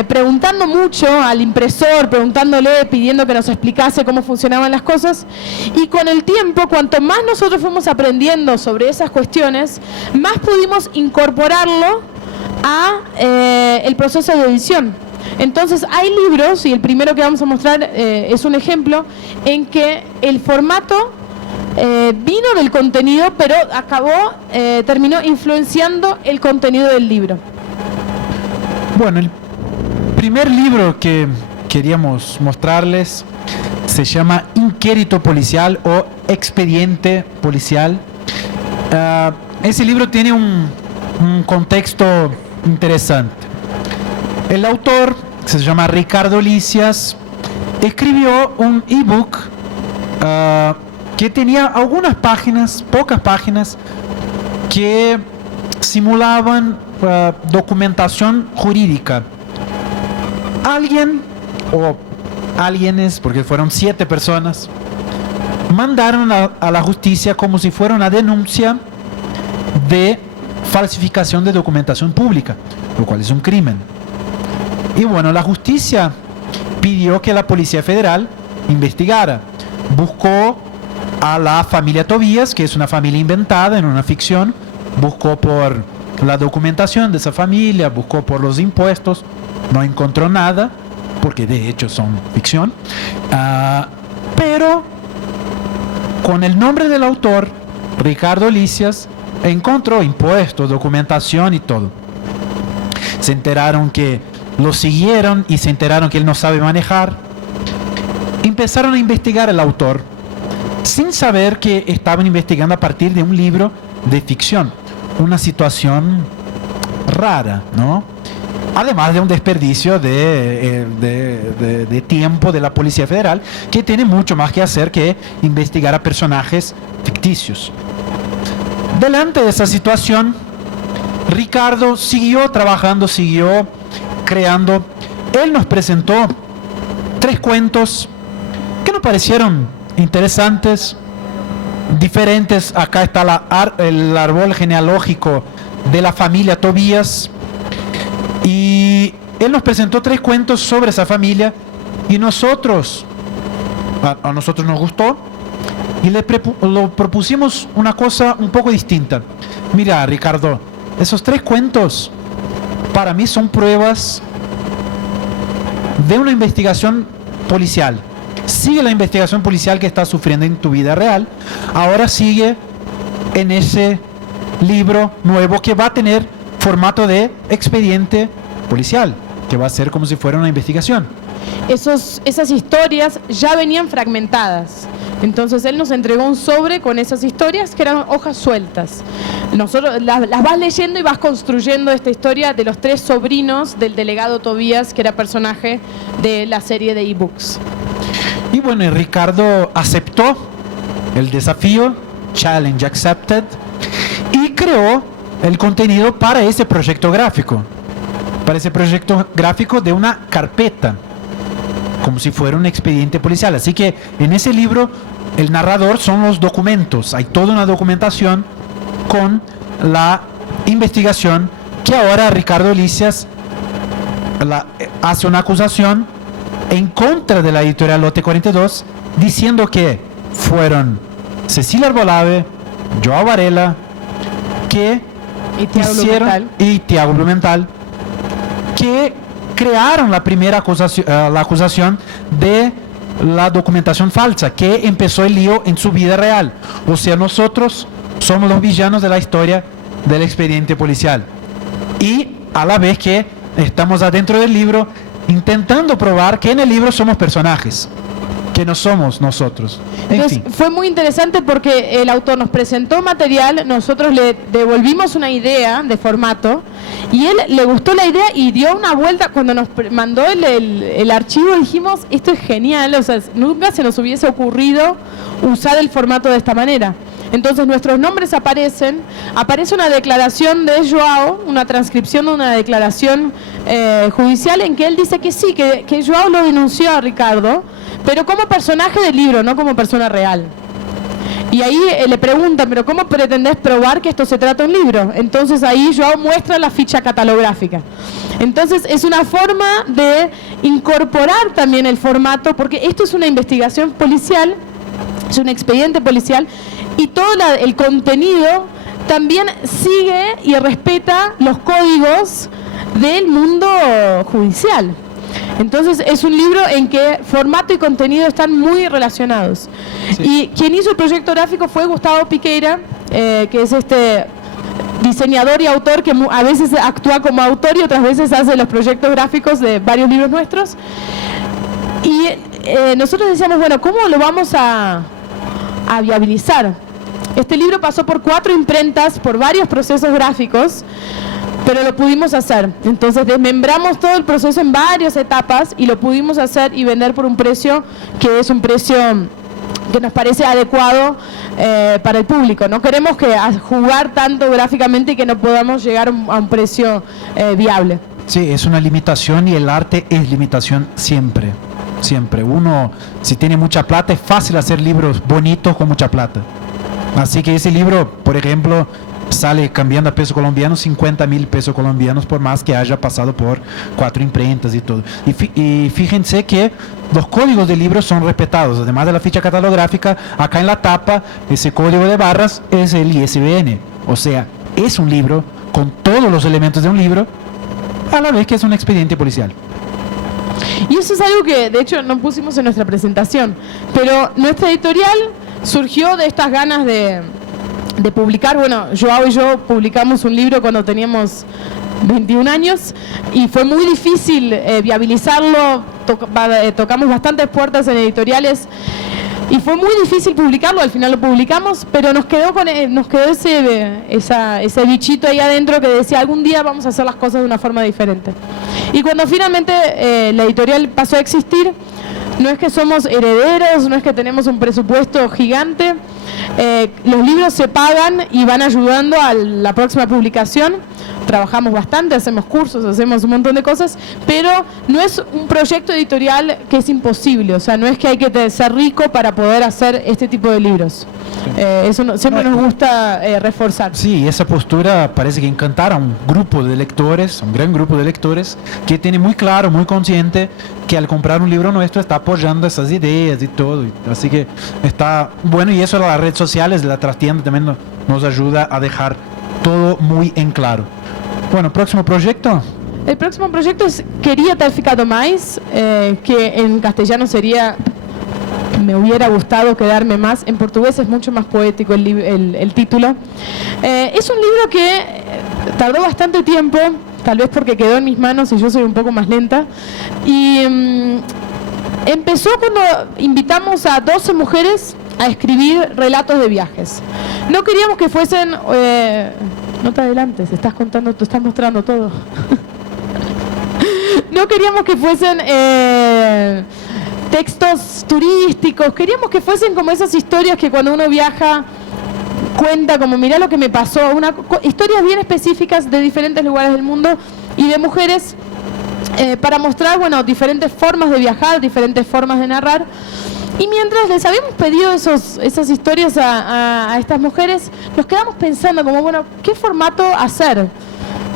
preguntando mucho al impresor, preguntándole, pidiendo que nos explicase cómo funcionaban las cosas, y con el tiempo, cuanto más nosotros fuimos aprendiendo sobre esas cuestiones, más pudimos incorporarlo a el proceso de edición. Entonces hay libros, y el primero que vamos a mostrar es un ejemplo, en que el formato vino del contenido, pero terminó influenciando el contenido del libro. Bueno, el primer libro que queríamos mostrarles se llama Inquérito Policial o Expediente Policial. Ese libro tiene un contexto interesante. El autor, que se llama Ricardo Lisias, escribió un ebook que tenía algunas páginas, pocas páginas, que simulaban documentación jurídica. Alguien o alguienes, porque fueron 7 personas, mandaron a la justicia como si fuera una denuncia de falsificación de documentación pública, lo cual es un crimen. Y bueno, la justicia pidió que la Policía Federal investigara. Buscó a la familia Tobías, que es una familia inventada en una ficción, buscó por la documentación de esa familia, buscó por los impuestos, no encontró nada, porque de hecho son ficción, pero con el nombre del autor, Ricardo Lisias, encontró impuestos, documentación y todo. Se enteraron que lo siguieron y se enteraron que él no sabe manejar. Empezaron a investigar al autor sin saber que estaban investigando a partir de un libro de ficción. Una situación rara, ¿no? Además de un desperdicio de tiempo de la Policía Federal, que tiene mucho más que hacer que investigar a personajes ficticios. Delante de esa situación, Ricardo siguió trabajando, siguió creando. Él nos presentó 3 cuentos que nos parecieron interesantes, diferentes. Acá está el árbol genealógico de la familia Tobías, y él nos presentó 3 cuentos sobre esa familia, y a nosotros nos gustó, y le propusimos una cosa un poco distinta. Mira, Ricardo, esos 3 cuentos para mí son pruebas de una investigación policial. Sigue la investigación policial que estás sufriendo en tu vida real, ahora sigue en ese libro nuevo que va a tener formato de expediente policial, que va a ser como si fuera una investigación. Esas historias ya venían fragmentadas. Entonces él nos entregó un sobre con esas historias que eran hojas sueltas. Nosotros las vas leyendo y vas construyendo esta historia de los 3 sobrinos del delegado Tobías, que era personaje de la serie de ebooks. Y bueno, Ricardo aceptó el desafío, challenge accepted, y creó el contenido para ese proyecto gráfico. Para ese proyecto gráfico de una carpeta, como si fuera un expediente policial. Así que en ese libro el narrador son los documentos. Hay toda una documentación con la investigación, que ahora Ricardo Lisias hace una acusación en contra de la editorial Lote 42, diciendo que fueron Cecilia Arbolave, Joao Varela, y Tiago Blumenthal, que crearon la primera acusación de la documentación falsa, que empezó el lío en su vida real. O sea, nosotros somos los villanos de la historia del expediente policial, y a la vez que estamos adentro del libro intentando probar que en el libro somos personajes, que no somos nosotros. Entonces, fue muy interesante porque el autor nos presentó material, nosotros le devolvimos una idea de formato, y él le gustó la idea y dio una vuelta. Cuando nos mandó el archivo, dijimos, esto es genial, o sea, nunca se nos hubiese ocurrido usar el formato de esta manera. Entonces nuestros nombres aparece una declaración de Joao, una transcripción de una declaración judicial, en que él dice que sí, que Joao lo denunció a Ricardo, pero como personaje del libro, no como persona real. Y ahí le preguntan, pero ¿cómo pretendés probar que esto se trata de un libro? Entonces ahí Joao muestra la ficha catalográfica. Entonces es una forma de incorporar también el formato, porque esto es una investigación policial, es un expediente policial, y todo el contenido también sigue y respeta los códigos del mundo judicial. Entonces es un libro en que formato y contenido están muy relacionados. Sí. Y quien hizo el proyecto gráfico fue Gustavo Piqueira, que es este diseñador y autor que a veces actúa como autor y otras veces hace los proyectos gráficos de varios libros nuestros. Y nosotros decíamos, bueno, ¿cómo lo vamos a viabilizar? Este libro pasó por 4 imprentas, por varios procesos gráficos, pero lo pudimos hacer. Entonces desmembramos todo el proceso en varias etapas y lo pudimos hacer y vender por un precio que es un precio que nos parece adecuado para el público. No queremos jugar tanto gráficamente y que no podamos llegar a un precio viable. Sí, es una limitación, y el arte es limitación siempre. Siempre. Uno, si tiene mucha plata, es fácil hacer libros bonitos con mucha plata. Así que ese libro, por ejemplo, sale, cambiando a peso colombiano, 50.000 pesos colombianos, por más que haya pasado por 4 imprentas y todo. Y fíjense que los códigos del libro son respetados. Además de la ficha catalográfica, acá en la tapa, ese código de barras es el ISBN. O sea, es un libro con todos los elementos de un libro, a la vez que es un expediente policial. Y eso es algo que de hecho no pusimos en nuestra presentación, pero nuestra editorial surgió de estas ganas de publicar. Bueno, Joao y yo publicamos un libro cuando teníamos 21 años y fue muy difícil viabilizarlo. Tocamos bastantes puertas en editoriales y fue muy difícil publicarlo. Al final lo publicamos, pero nos quedó ese bichito ahí adentro que decía, algún día vamos a hacer las cosas de una forma diferente. Y cuando finalmente la editorial pasó a existir, no es que somos herederos, no es que tenemos un presupuesto gigante, Los libros se pagan y van ayudando a la próxima publicación. Trabajamos bastante, hacemos cursos, hacemos un montón de cosas, pero no es un proyecto editorial que es imposible, o sea, no es que hay que ser rico para poder hacer este tipo de libros. Eso siempre nos gusta reforzar. Sí, esa postura parece que encantará a un grupo de lectores, un gran grupo de lectores, que tiene muy claro, muy consciente que al comprar un libro nuestro está apoyando esas ideas y todo. Así que está bueno, y eso las redes sociales, la trastienda también nos ayuda a dejar todo muy en claro. Bueno, próximo proyecto. El próximo proyecto es Quería ter ficado mais, que en castellano sería Me hubiera gustado quedarme más. En portugués es mucho más poético el título. Es un libro que tardó bastante tiempo, tal vez porque quedó en mis manos y yo soy un poco más lenta. Y empezó cuando invitamos a 12 mujeres a escribir relatos de viajes. No queríamos que fuesen... no te adelantes, estás contando, te estás mostrando todo. No queríamos que fuesen textos turísticos, queríamos que fuesen como esas historias que cuando uno viaja cuenta, como mirá lo que me pasó, historias bien específicas de diferentes lugares del mundo y de mujeres para mostrar, bueno, diferentes formas de viajar, diferentes formas de narrar. Y mientras les habíamos pedido esas historias a estas mujeres, nos quedamos pensando como, bueno, ¿qué formato hacer?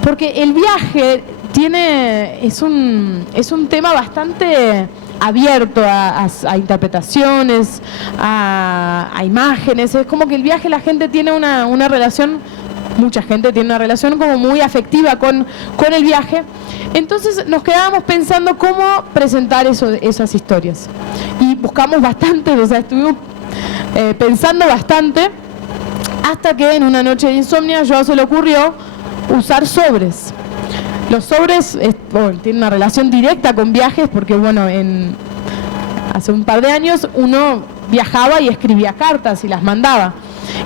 Porque el viaje es un tema bastante abierto a interpretaciones, a imágenes. Es como que el viaje, la gente tiene una relación, mucha gente tiene una relación como muy afectiva con el viaje. Entonces nos quedábamos pensando cómo presentar esas historias. Y buscamos bastante, o sea, estuvimos pensando bastante, hasta que en una noche de insomnio a Joao se le ocurrió usar sobres. Los sobres tienen una relación directa con viajes, porque bueno, hace un par de años uno viajaba y escribía cartas y las mandaba.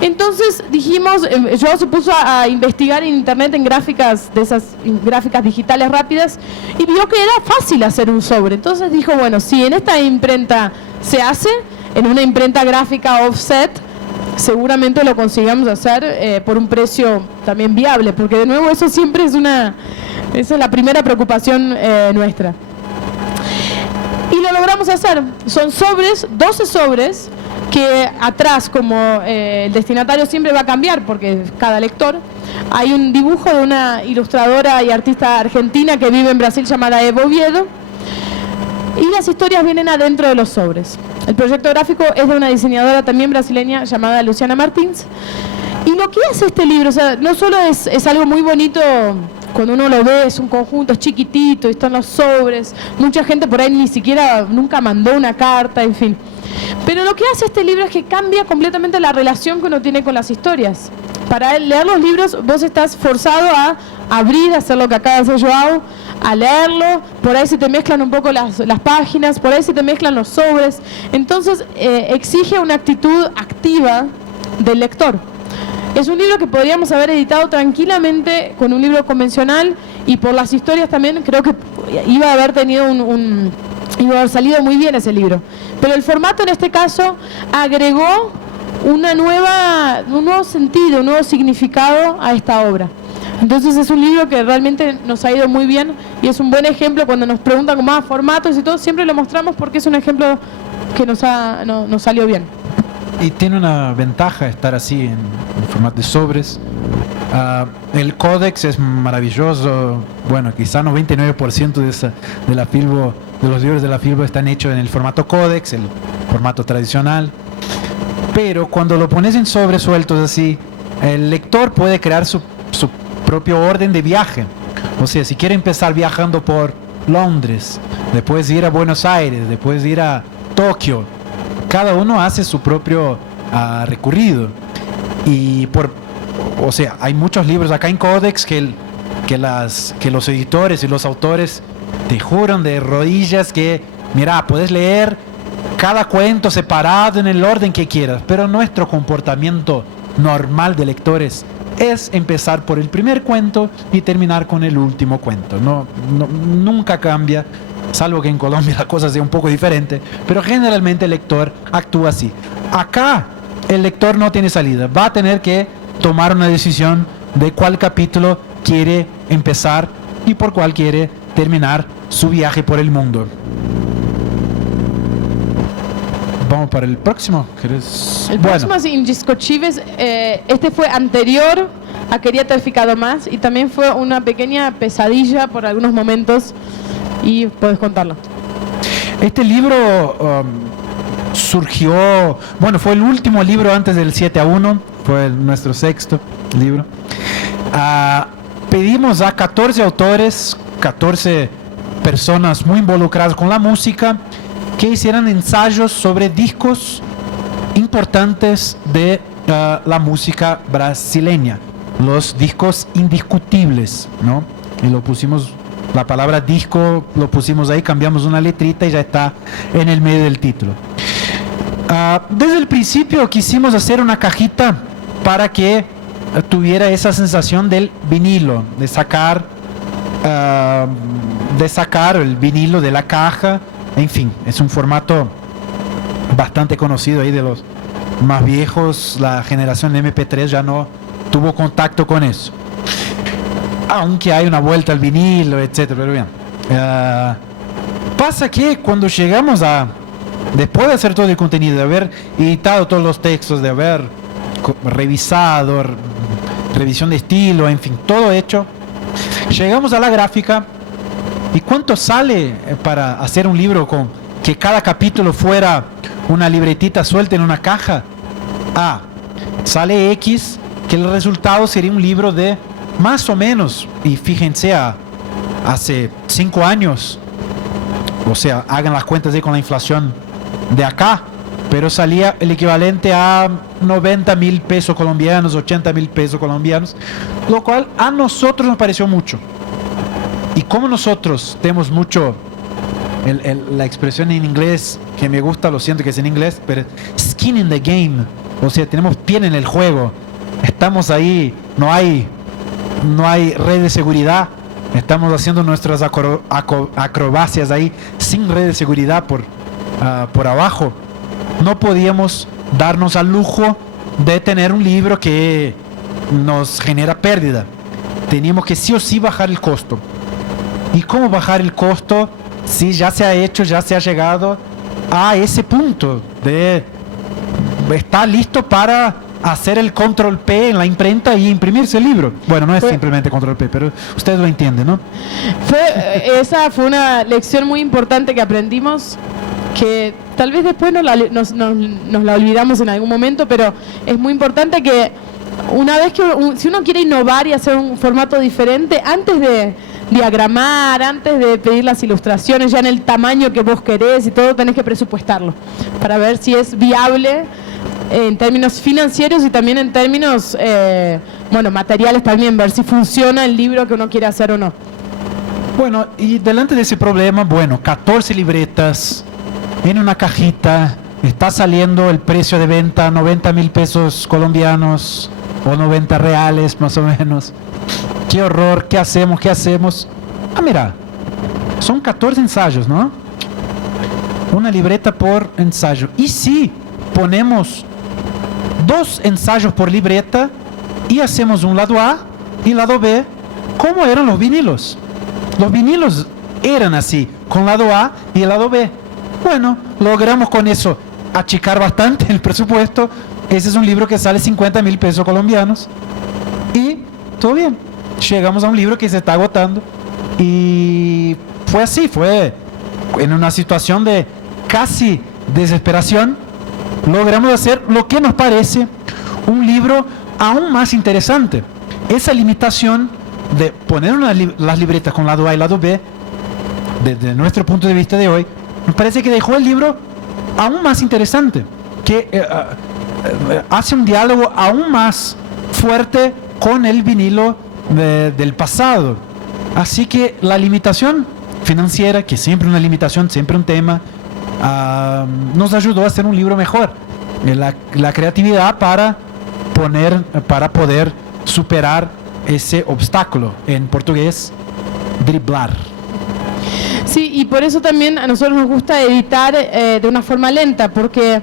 Entonces dijimos, Joao se puso a investigar en internet en gráficas, de esas gráficas digitales rápidas, y vio que era fácil hacer un sobre. Entonces dijo, bueno, si en esta imprenta se hace, en una imprenta gráfica offset, seguramente lo consigamos hacer por un precio también viable, porque de nuevo eso siempre esa es la primera preocupación nuestra. Y lo logramos hacer. Son sobres, 12 sobres, que atrás, como el destinatario siempre va a cambiar, porque cada lector, hay un dibujo de una ilustradora y artista argentina que vive en Brasil llamada Eva Oviedo, y las historias vienen adentro de los sobres. El proyecto gráfico es de una diseñadora también brasileña llamada Luciana Martins. Y lo que hace este libro, o sea, no solo es algo muy bonito, cuando uno lo ve, es un conjunto, es chiquitito, están los sobres, mucha gente por ahí nunca mandó una carta, en fin. Pero lo que hace este libro es que cambia completamente la relación que uno tiene con las historias. Para leer los libros vos estás forzado a abrir, a hacer lo que acaba de hacer Joao, a leerlo, por ahí se te mezclan un poco las páginas, por ahí se te mezclan los sobres. Entonces exige una actitud activa del lector. Es un libro que podríamos haber editado tranquilamente con un libro convencional, y por las historias también creo que iba a haber tenido iba a haber salido muy bien ese libro. Pero el formato en este caso agregó un nuevo sentido, un nuevo significado a esta obra. Entonces es un libro que realmente nos ha ido muy bien y es un buen ejemplo. Cuando nos preguntan con más formatos y todo, siempre lo mostramos porque es un ejemplo que nos salió bien. Y tiene una ventaja estar así en formato de sobres. El códex es maravilloso. Bueno, quizá 99% de los libros de la Filbo están hechos en el formato códex, el formato tradicional. Pero cuando lo pones en sobres sueltos así, el lector puede crear su propio orden de viaje. O sea, si quiere empezar viajando por Londres, después ir a Buenos Aires, después ir a Tokio, cada uno hace su propio recorrido. Y o sea, hay muchos libros acá en Codex que los editores y los autores te juran de rodillas que, mira, puedes leer cada cuento separado en el orden que quieras, pero nuestro comportamiento normal de lectores es empezar por el primer cuento y terminar con el último cuento. Nunca cambia, salvo que en Colombia la cosa sea un poco diferente, pero generalmente el lector actúa así. Acá el lector no tiene salida. Va a tener que tomar una decisión de cuál capítulo quiere empezar y por cuál quiere terminar su viaje por el mundo. Vamos para el próximo. El próximo es Indiscutíveis. Este fue anterior a Quería Ter Ficado Más y también fue una pequeña pesadilla por algunos momentos y puedes contarlo. Este libro surgió, bueno, fue el último libro antes del 7-1, fue nuestro sexto libro. Pedimos a 14 autores, 14 personas muy involucradas con la música, que hicieran ensayos sobre discos importantes de la música brasileña, los discos indiscutibles, ¿no? Y lo pusimos, la palabra disco, lo pusimos ahí, cambiamos una letrita y ya está en el medio del título. Desde el principio quisimos hacer una cajita para que tuviera esa sensación del vinilo, de sacar el vinilo de la caja. En fin, es un formato bastante conocido ahí de los más viejos. La generación de MP3 ya no tuvo contacto con eso, aunque hay una vuelta al vinilo, etcétera. Pero bien, pasa que cuando llegamos después de hacer todo el contenido, de haber editado todos los textos, de haber revisado, revisión de estilo, en fin, todo hecho, llegamos a la gráfica. ¿Y cuánto sale para hacer un libro con que cada capítulo fuera una libretita suelta en una caja? Sale X, que el resultado sería un libro de más o menos, y fíjense, hace 5 años, o sea, hagan las cuentas ahí con la inflación de acá, pero salía el equivalente a 90.000 pesos colombianos, 80.000 pesos colombianos, lo cual a nosotros nos pareció mucho. Y como nosotros tenemos mucho, la expresión en inglés que me gusta, lo siento que es en inglés, pero skin in the game, o sea, tenemos piel en el juego, estamos ahí, no hay red de seguridad, estamos haciendo nuestras acrobacias ahí sin red de seguridad por abajo. No podíamos darnos al lujo de tener un libro que nos genera pérdida. Teníamos que sí o sí bajar el costo. ¿Y cómo bajar el costo si ya se ha hecho, ya se ha llegado a ese punto de está listo para hacer el control P en la imprenta y imprimirse el libro? Bueno, no es simplemente control P, pero ustedes lo entienden, ¿no? Esa fue una lección muy importante que aprendimos, que tal vez después nos la olvidamos en algún momento, pero es muy importante que una vez que si uno quiere innovar y hacer un formato diferente, antes de diagramar, antes de pedir las ilustraciones ya en el tamaño que vos querés y todo, tenés que presupuestarlo para ver si es viable en términos financieros y también en términos materiales también, ver si funciona el libro que uno quiere hacer o no. Bueno, y delante de ese problema, 14 libretas en una cajita, está saliendo el precio de venta 90.000 pesos colombianos o 90 reales más o menos. Qué horror, ¿qué hacemos? Mira, son 14 ensayos, ¿no? Una libreta por ensayo. Y si ponemos 2 ensayos por libreta y hacemos un lado A y lado B, ¿cómo eran los vinilos? Los vinilos eran así, con lado A y el lado B. Bueno, logramos con eso achicar bastante el presupuesto. Ese es un libro que sale 50.000 pesos colombianos y todo bien. Llegamos a un libro que se está agotando y fue así, fue en una situación de casi desesperación. Logramos hacer lo que nos parece un libro aún más interesante. Esa limitación de poner las libretas con lado A y lado B, desde nuestro punto de vista de hoy, nos parece que dejó el libro aún más interesante, que hace un diálogo aún más fuerte con el vinilo del pasado. Así que la limitación financiera, que siempre una limitación, siempre un tema, nos ayudó a hacer un libro mejor. La creatividad para poder superar ese obstáculo, en portugués, driblar. Sí, y por eso también a nosotros nos gusta editar de una forma lenta, porque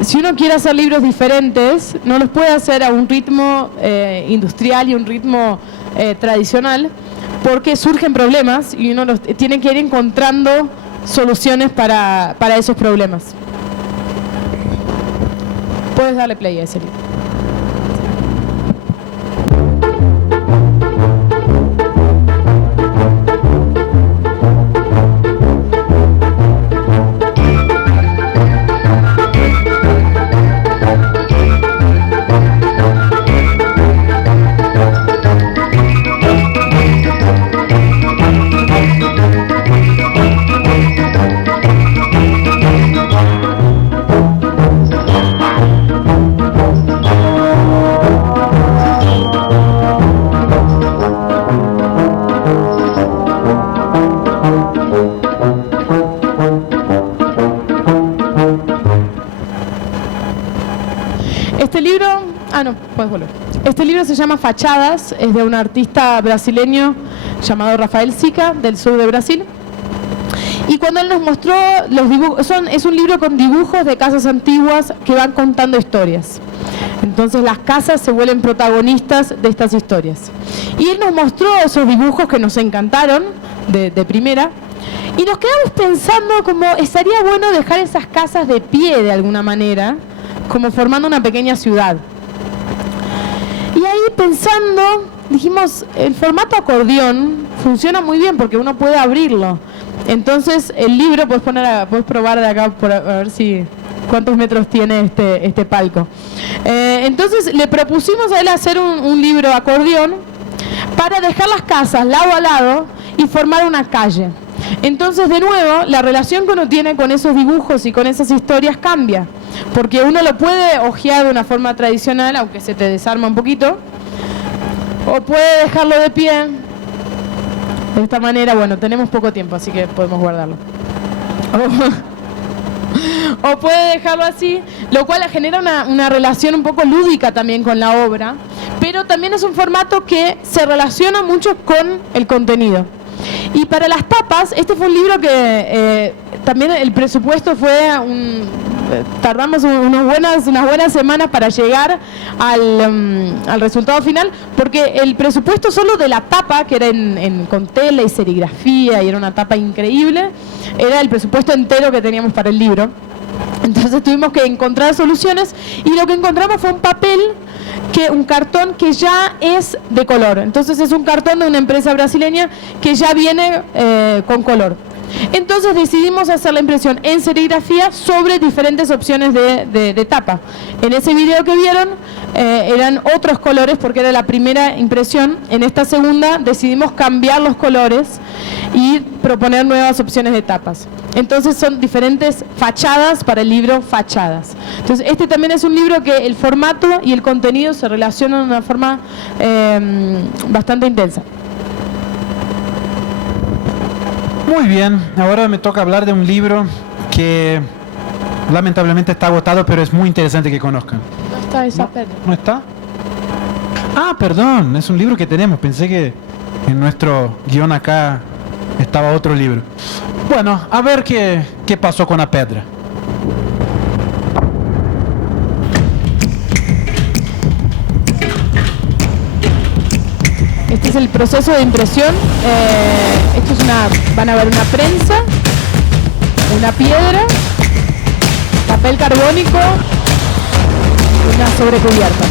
si uno quiere hacer libros diferentes, no los puede hacer a un ritmo industrial y un ritmo tradicional, porque surgen problemas y uno tiene que ir encontrando soluciones para esos problemas. Puedes darle play a ese libro. Este libro se llama Fachadas, es de un artista brasileño llamado Rafael Sica, del sur de Brasil. Y cuando él nos mostró los dibujos, es un libro con dibujos de casas antiguas que van contando historias. Entonces las casas se vuelven protagonistas de estas historias. Y él nos mostró esos dibujos que nos encantaron de primera. Y nos quedamos pensando como estaría bueno dejar esas casas de pie de alguna manera, como formando una pequeña ciudad. Y ahí pensando, dijimos, el formato acordeón funciona muy bien porque uno puede abrirlo. Entonces el libro, puedes probar de acá a ver si cuántos metros tiene este palco. Entonces le propusimos a él hacer un libro acordeón para dejar las casas lado a lado y formar una calle. Entonces, de nuevo, la relación que uno tiene con esos dibujos y con esas historias cambia, porque uno lo puede hojear de una forma tradicional, aunque se te desarma un poquito, o puede dejarlo de pie. De esta manera, bueno, tenemos poco tiempo, así que podemos guardarlo. O puede dejarlo así, lo cual genera una relación un poco lúdica también con la obra, pero también es un formato que se relaciona mucho con el contenido. Y para las tapas, este fue un libro que también el presupuesto fue tardamos unas buenas semanas para llegar al resultado final, porque el presupuesto solo de la tapa, que era con tela y serigrafía, y era una tapa increíble, era el presupuesto entero que teníamos para el libro. Entonces tuvimos que encontrar soluciones, y lo que encontramos fue un cartón que ya es de color. Entonces es un cartón de una empresa brasileña que ya viene con color. Entonces decidimos hacer la impresión en serigrafía sobre diferentes opciones de tapa. En ese video que vieron eran otros colores porque era la primera impresión. En esta segunda decidimos cambiar los colores y proponer nuevas opciones de tapas. Entonces son diferentes fachadas para el libro Fachadas. Entonces este también es un libro que el formato y el contenido se relacionan de una forma bastante intensa. Muy bien, ahora me toca hablar de un libro que lamentablemente está agotado, pero es muy interesante que conozcan. No está esa Pedro. ¿No está? Ah, perdón, es un libro que tenemos. Pensé que en nuestro guión acá estaba otro libro. Bueno, a ver qué pasó con la pedra. Este es el proceso de impresión. Van a ver una prensa, una piedra, papel carbónico y una sobrecubierta.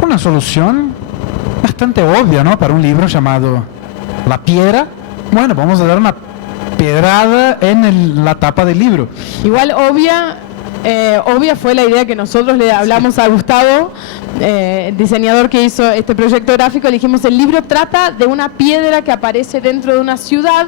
Una solución bastante obvia, ¿no? Para un libro llamado La Piedra. Bueno, vamos a dar una pedrada en la tapa del libro. Igual obvia fue la idea que nosotros le hablamos a Gustavo, diseñador que hizo este proyecto gráfico. Le dijimos, el libro trata de una piedra que aparece dentro de una ciudad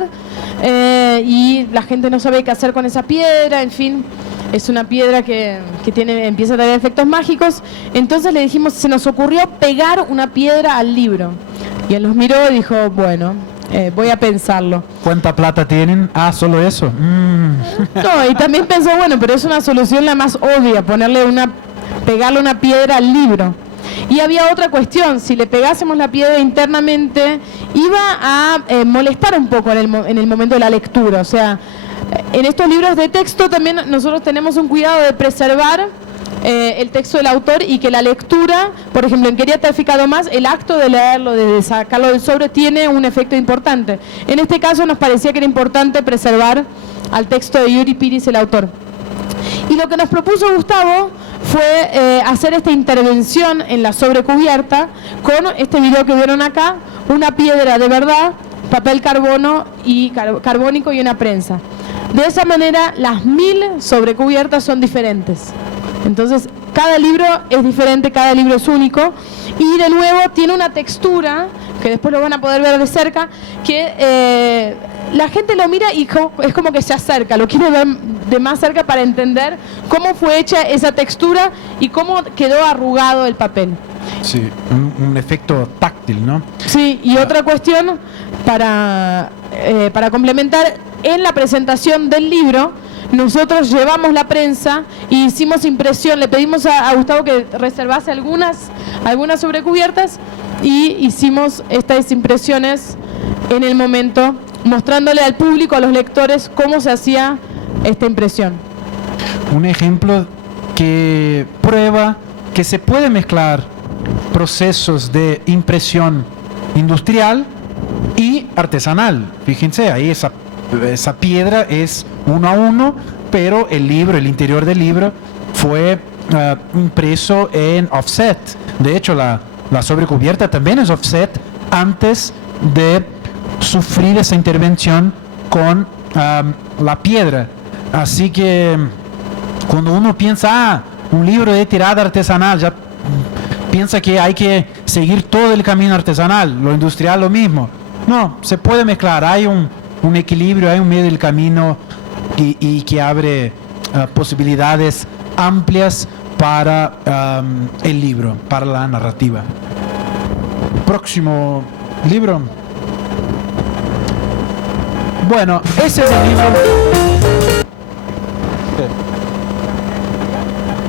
y la gente no sabe qué hacer con esa piedra, en fin. Es una piedra que empieza a tener efectos mágicos. Entonces le dijimos, se nos ocurrió pegar una piedra al libro. Y él nos miró y dijo, bueno, voy a pensarlo. ¿Cuánta plata tienen? Ah, solo eso. No, y también pensó, bueno, pero es una solución la más obvia, pegarle una piedra al libro. Y había otra cuestión, si le pegásemos la piedra internamente, iba a molestar un poco en el momento de la lectura. O sea, en estos libros de texto también nosotros tenemos un cuidado de preservar el texto del autor y que la lectura, por ejemplo, en Quería te ha fijado más, el acto de leerlo, de sacarlo del sobre, tiene un efecto importante. En este caso nos parecía que era importante preservar al texto de Yuri Piris, el autor. Y lo que nos propuso Gustavo fue hacer esta intervención en la sobrecubierta con este video que vieron acá, una piedra de verdad, papel carbónico y una prensa. De esa manera, las 1000 sobrecubiertas son diferentes. Entonces, cada libro es diferente, cada libro es único. Y de nuevo, tiene una textura, que después lo van a poder ver de cerca, que la gente lo mira y es como que se acerca, lo quiere ver de más cerca para entender cómo fue hecha esa textura y cómo quedó arrugado el papel. Sí, un efecto táctil, ¿no? Sí, y otra cuestión para complementar, en la presentación del libro nosotros llevamos la prensa y hicimos impresión, le pedimos a Gustavo que reservase algunas sobrecubiertas y hicimos estas impresiones en el momento, mostrándole al público, a los lectores, cómo se hacía esta impresión. Un ejemplo que prueba que se puede mezclar procesos de impresión industrial y artesanal. Fíjense, ahí esa piedra es 1 a 1, pero el interior del libro fue impreso en offset. De hecho, la sobrecubierta también es offset antes de sufrir esa intervención con la piedra. Así que cuando uno piensa, un libro de tirada artesanal, ya piensa que hay que seguir todo el camino artesanal, lo industrial lo mismo. No, se puede mezclar, hay un equilibrio, hay un medio del camino y que abre posibilidades amplias para el libro, para la narrativa. Próximo libro. Bueno, ese es el libro.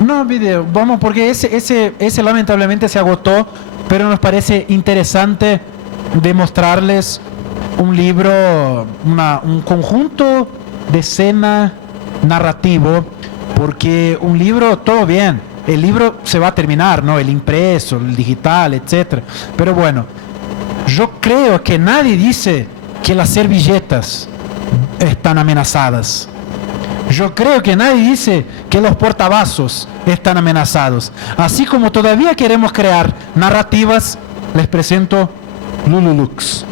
No, video, vamos, porque ese lamentablemente se agotó, pero nos parece interesante demostrarles un libro, un conjunto de escena narrativo, porque un libro, todo bien, el libro se va a terminar, ¿no? El impreso, el digital, etcétera. Pero bueno, yo creo que nadie dice que las servilletas están amenazadas. Yo creo que nadie dice que los portavasos están amenazados. Así como todavía queremos crear narrativas, les presento Lululux.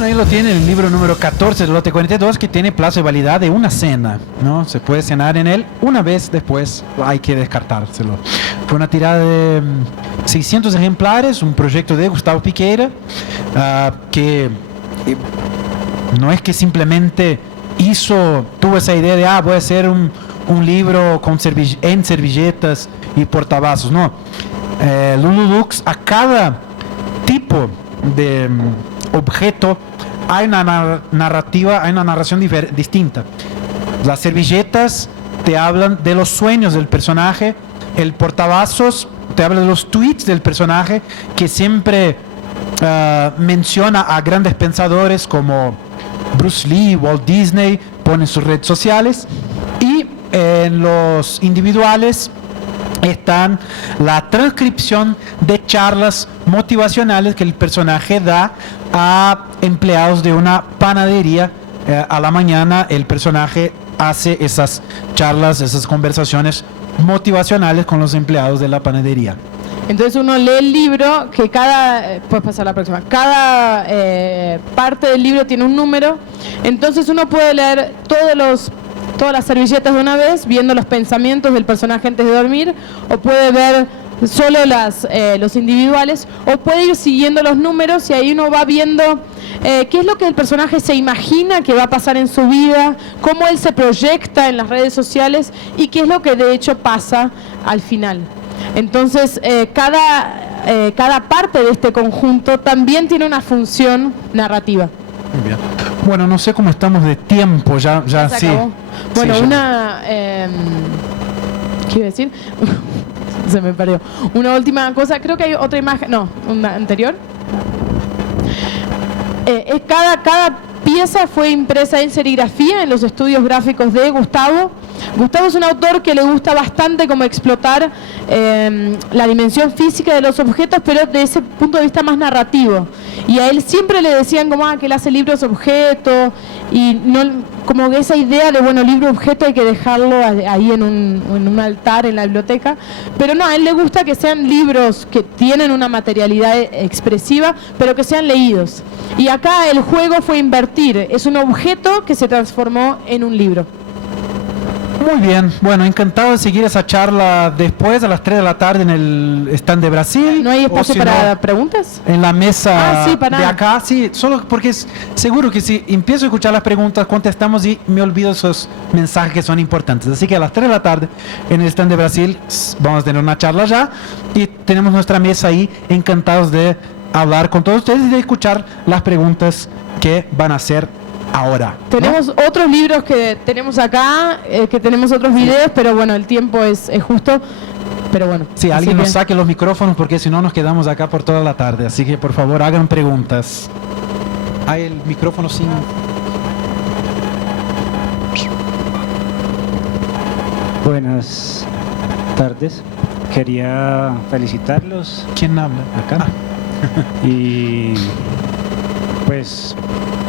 Bueno, ahí lo tiene el libro número 14 de lote 42, que tiene plazo de validad de una cena, ¿no? Se puede cenar en él una vez, después hay que descartárselo. Fue una tirada de 600 ejemplares, un proyecto de Gustavo Piqueira, que no es que simplemente tuvo esa idea de, voy a hacer un libro en servilletas y portavasos, no. Lulu Lux, a cada tipo de objeto hay una narrativa, hay una narración distinta. Las servilletas te hablan de los sueños del personaje, el portavasos te habla de los tweets del personaje, que siempre menciona a grandes pensadores como Bruce Lee, Walt Disney, pone en sus redes sociales. Y en los individuales están la transcripción de charlas motivacionales que el personaje da a empleados de una panadería. A la mañana el personaje hace esas charlas, esas conversaciones motivacionales con los empleados de la panadería. Entonces uno lee el libro, que puedes pasar a la próxima, cada parte del libro tiene un número, entonces uno puede leer todas las servilletas de una vez, viendo los pensamientos del personaje antes de dormir, o puede ver solo los individuales, o puede ir siguiendo los números y ahí uno va viendo qué es lo que el personaje se imagina que va a pasar en su vida, cómo él se proyecta en las redes sociales y qué es lo que de hecho pasa al final. Entonces cada parte de este conjunto también tiene una función narrativa. Muy bien. Bueno, no sé cómo estamos de tiempo, ya sí. Acabó. Bueno, sí, ¿qué iba a decir? Se me perdió. Una última cosa, creo que hay otra imagen, no, una anterior. Cada pieza fue impresa en serigrafía en los estudios gráficos de Gustavo. Gustavo es un autor que le gusta bastante como explotar la dimensión física de los objetos, pero desde ese punto de vista más narrativo. Y a él siempre le decían como que él hace libros objeto, y no como que esa idea de, bueno, libro objeto hay que dejarlo ahí en un altar en la biblioteca, pero no, a él le gusta que sean libros que tienen una materialidad expresiva, pero que sean leídos. Y acá el juego fue invertir, es un objeto que se transformó en un libro. Muy bien, bueno, encantado de seguir esa charla después a las 3 de la tarde en el stand de Brasil. ¿No hay espacio para preguntas? En la mesa sí, de acá, sí, solo porque es seguro que si empiezo a escuchar las preguntas, contestamos y me olvido esos mensajes que son importantes. Así que a las 3 de la tarde en el stand de Brasil vamos a tener una charla ya y tenemos nuestra mesa ahí, encantados de hablar con todos ustedes y de escuchar las preguntas que van a hacer ahora. Tenemos otros libros que tenemos acá, que tenemos otros videos, pero bueno, el tiempo es justo, pero bueno. Sí, alguien nos saque los micrófonos porque si no nos quedamos acá por toda la tarde, así que por favor hagan preguntas. Hay el micrófono sin... Buenas tardes, quería felicitarlos. ¿Quién habla? Acá. Y pues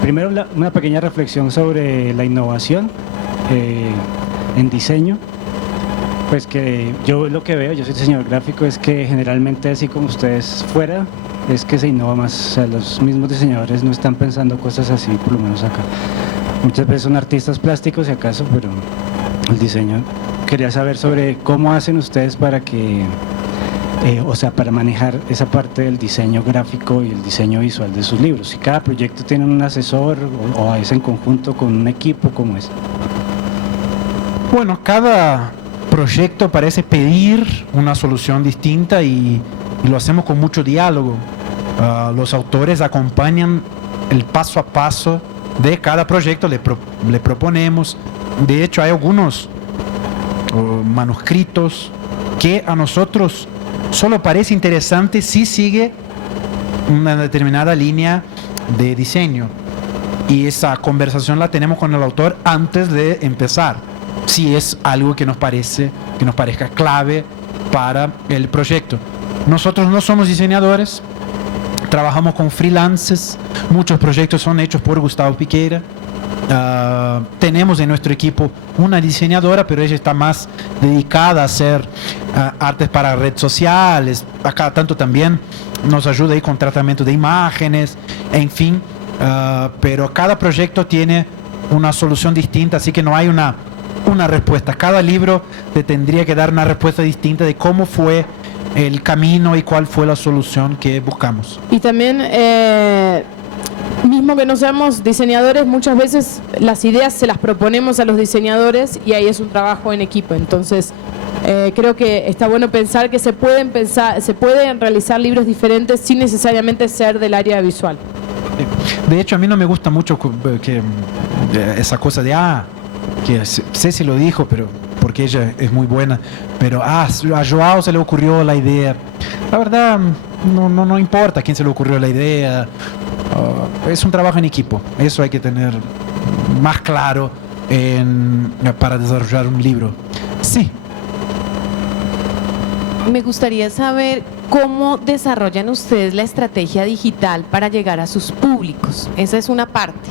primero una pequeña reflexión sobre la innovación en diseño. Pues que yo lo que veo, yo soy diseñador gráfico, es que generalmente así como ustedes fuera, es que se innova más. O sea, los mismos diseñadores no están pensando cosas así, por lo menos acá. Muchas veces son artistas plásticos si acaso, pero el diseño. Quería saber sobre cómo hacen ustedes para que, para manejar esa parte del diseño gráfico y el diseño visual de sus libros. Si cada proyecto tiene un asesor o es en conjunto con un equipo, ¿cómo es? Bueno, cada proyecto parece pedir una solución distinta y lo hacemos con mucho diálogo. Los autores acompañan el paso a paso de cada proyecto, le proponemos. De hecho, hay algunos manuscritos que a nosotros solo parece interesante si sigue una determinada línea de diseño, y esa conversación la tenemos con el autor antes de empezar, si es algo que nos parezca clave para el proyecto. Nosotros no somos diseñadores, trabajamos con freelancers, muchos proyectos son hechos por Gustavo Piqueira. Tenemos en nuestro equipo una diseñadora, pero ella está más dedicada a hacer artes para redes sociales. Acá tanto también nos ayuda ahí con tratamiento de imágenes, en fin. pero cada proyecto tiene una solución distinta, así que no hay una respuesta. Cada libro te tendría que dar una respuesta distinta de cómo fue el camino y cuál fue la solución que buscamos. Y también, mismo que no seamos diseñadores, muchas veces las ideas se las proponemos a los diseñadores y ahí es un trabajo en equipo. Entonces, creo que está bueno pensar que se pueden realizar libros diferentes sin necesariamente ser del área visual. De hecho, a mí no me gusta mucho que esa cosa de que Ceci lo dijo, pero porque ella es muy buena, pero a Joao se le ocurrió la idea. La verdad, no importa a quién se le ocurrió la idea. Es un trabajo en equipo. Eso hay que tener más claro para desarrollar un libro. Sí. Me gustaría saber cómo desarrollan ustedes la estrategia digital para llegar a sus públicos. Esa es una parte.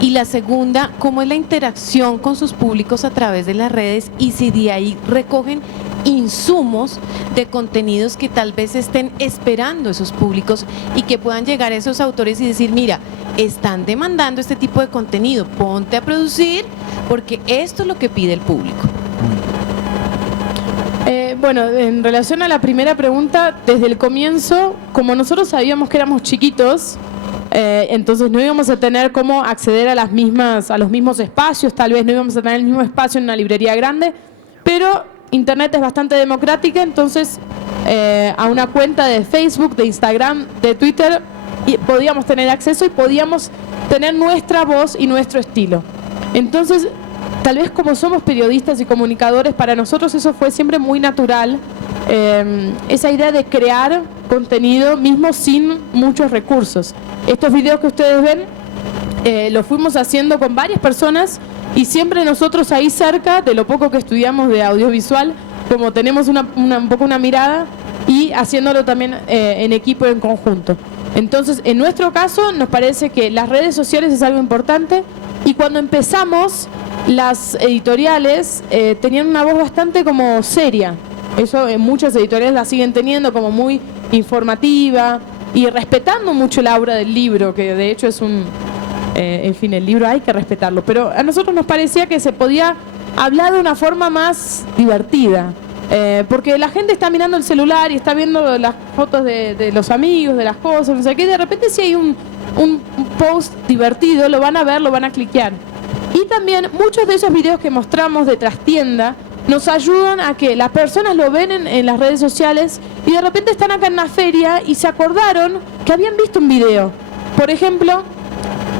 Y la segunda, ¿cómo es la interacción con sus públicos a través de las redes y si de ahí recogen insumos de contenidos que tal vez estén esperando esos públicos y que puedan llegar a esos autores y decir, mira, están demandando este tipo de contenido, ponte a producir porque esto es lo que pide el público? Bueno, en relación a la primera pregunta, desde el comienzo, como nosotros sabíamos que éramos chiquitos, entonces no íbamos a tener cómo acceder a los mismos espacios, tal vez no íbamos a tener el mismo espacio en una librería grande, pero Internet es bastante democrática, entonces a una cuenta de Facebook, de Instagram, de Twitter, podíamos tener acceso y podíamos tener nuestra voz y nuestro estilo. Entonces, tal vez como somos periodistas y comunicadores, para nosotros eso fue siempre muy natural, esa idea de crear contenido mismo sin muchos recursos. Estos videos que ustedes ven, los fuimos haciendo con varias personas y siempre nosotros ahí cerca, de lo poco que estudiamos de audiovisual, como tenemos un poco una mirada y haciéndolo también en equipo, en conjunto. Entonces, en nuestro caso, nos parece que las redes sociales es algo importante y cuando empezamos, las editoriales tenían una voz bastante como seria. Eso muchas editoriales la siguen teniendo como muy informativa y respetando mucho el aura del libro, que de hecho es en fin, el libro hay que respetarlo, pero a nosotros nos parecía que se podía hablar de una forma más divertida, porque la gente está mirando el celular y está viendo las fotos de los amigos, de las cosas, no sé qué, y de repente si hay un post divertido, lo van a ver, lo van a cliquear. Y también muchos de esos videos que mostramos de trastienda nos ayudan a que las personas lo ven en las redes sociales y de repente están acá en una feria y se acordaron que habían visto un video. Por ejemplo,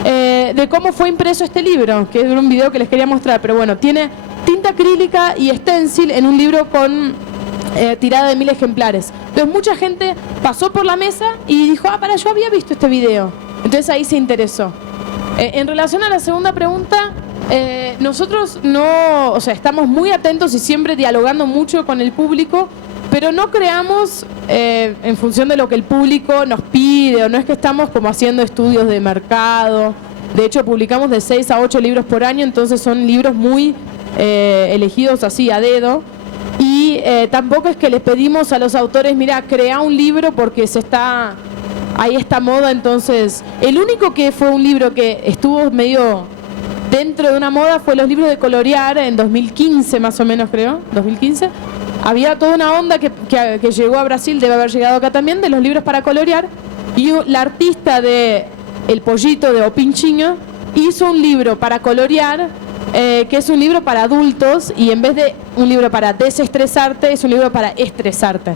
de cómo fue impreso este libro, que es un video que les quería mostrar, pero bueno, tiene tinta acrílica y stencil en un libro con tirada de 1000 ejemplares. Entonces mucha gente pasó por la mesa y dijo, yo había visto este video. Entonces ahí se interesó. En relación a la segunda pregunta, nosotros estamos muy atentos y siempre dialogando mucho con el público, pero no creamos en función de lo que el público nos pide, o no es que estamos como haciendo estudios de mercado. De hecho, publicamos de 6 a 8 libros por año, entonces son libros muy elegidos así a dedo. Y tampoco es que les pedimos a los autores, mira, crea un libro porque hay esta moda. Entonces, el único que fue un libro que estuvo medio dentro de una moda fue los libros de colorear en 2015 más o menos, creo, 2015. Había toda una onda que llegó a Brasil, debe haber llegado acá también, de los libros para colorear, y la artista de El Pollito de O Pinchiño hizo un libro para colorear, que es un libro para adultos, y en vez de un libro para desestresarte, es un libro para estresarte.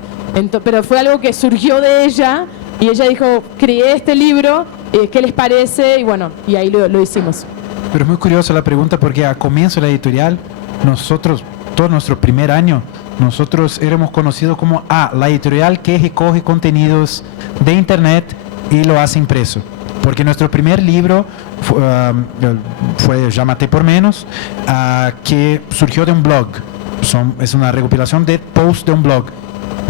Pero fue algo que surgió de ella, y ella dijo, creé este libro, ¿qué les parece? Y bueno, y ahí lo hicimos. Pero es muy curiosa la pregunta porque a comienzo de la editorial, nosotros, todo nuestro primer año, nosotros éramos conocidos como la editorial que recoge contenidos de internet y lo hace impreso. Porque nuestro primer libro fue Ya maté por menos, que surgió de un blog. Es una recopilación de posts de un blog.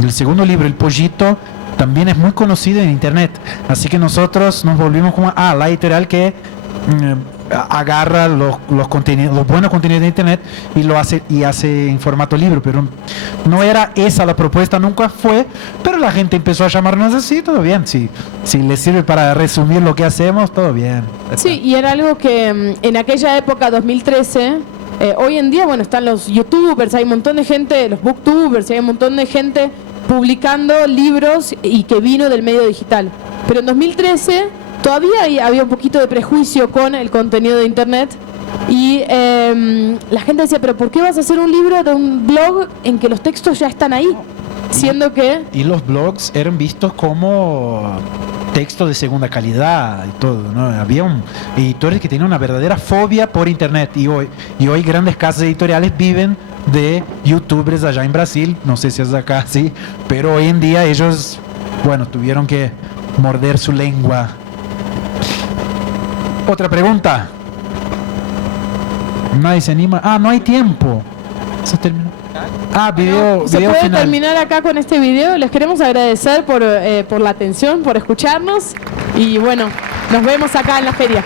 El segundo libro, El Pollito, también es muy conocido en internet. Así que nosotros nos volvimos como la editorial que agarra los contenidos, los buenos contenidos de internet y lo hace en formato libro, pero no era esa la propuesta, nunca fue, pero la gente empezó a llamarnos así, todo bien, si les sirve para resumir lo que hacemos, todo bien. Sí, y era algo que en aquella época, 2013, hoy en día, bueno, están los youtubers, hay un montón de gente, los booktubers, hay un montón de gente publicando libros y que vino del medio digital, pero en 2013 todavía había un poquito de prejuicio con el contenido de internet y la gente decía, pero ¿por qué vas a hacer un libro de un blog en que los textos ya están ahí? Siendo que... Y los blogs eran vistos como textos de segunda calidad y todo, ¿no? Había editores que tenían una verdadera fobia por internet y hoy grandes casas editoriales viven de youtubers allá en Brasil, no sé si es acá así, pero hoy en día ellos, bueno, tuvieron que morder su lengua. Otra pregunta. Nadie se anima. No hay tiempo. ¿Se terminó? Video se puede final. terminar acá con este video. Les queremos agradecer por la atención, por escucharnos y bueno, nos vemos acá en la feria.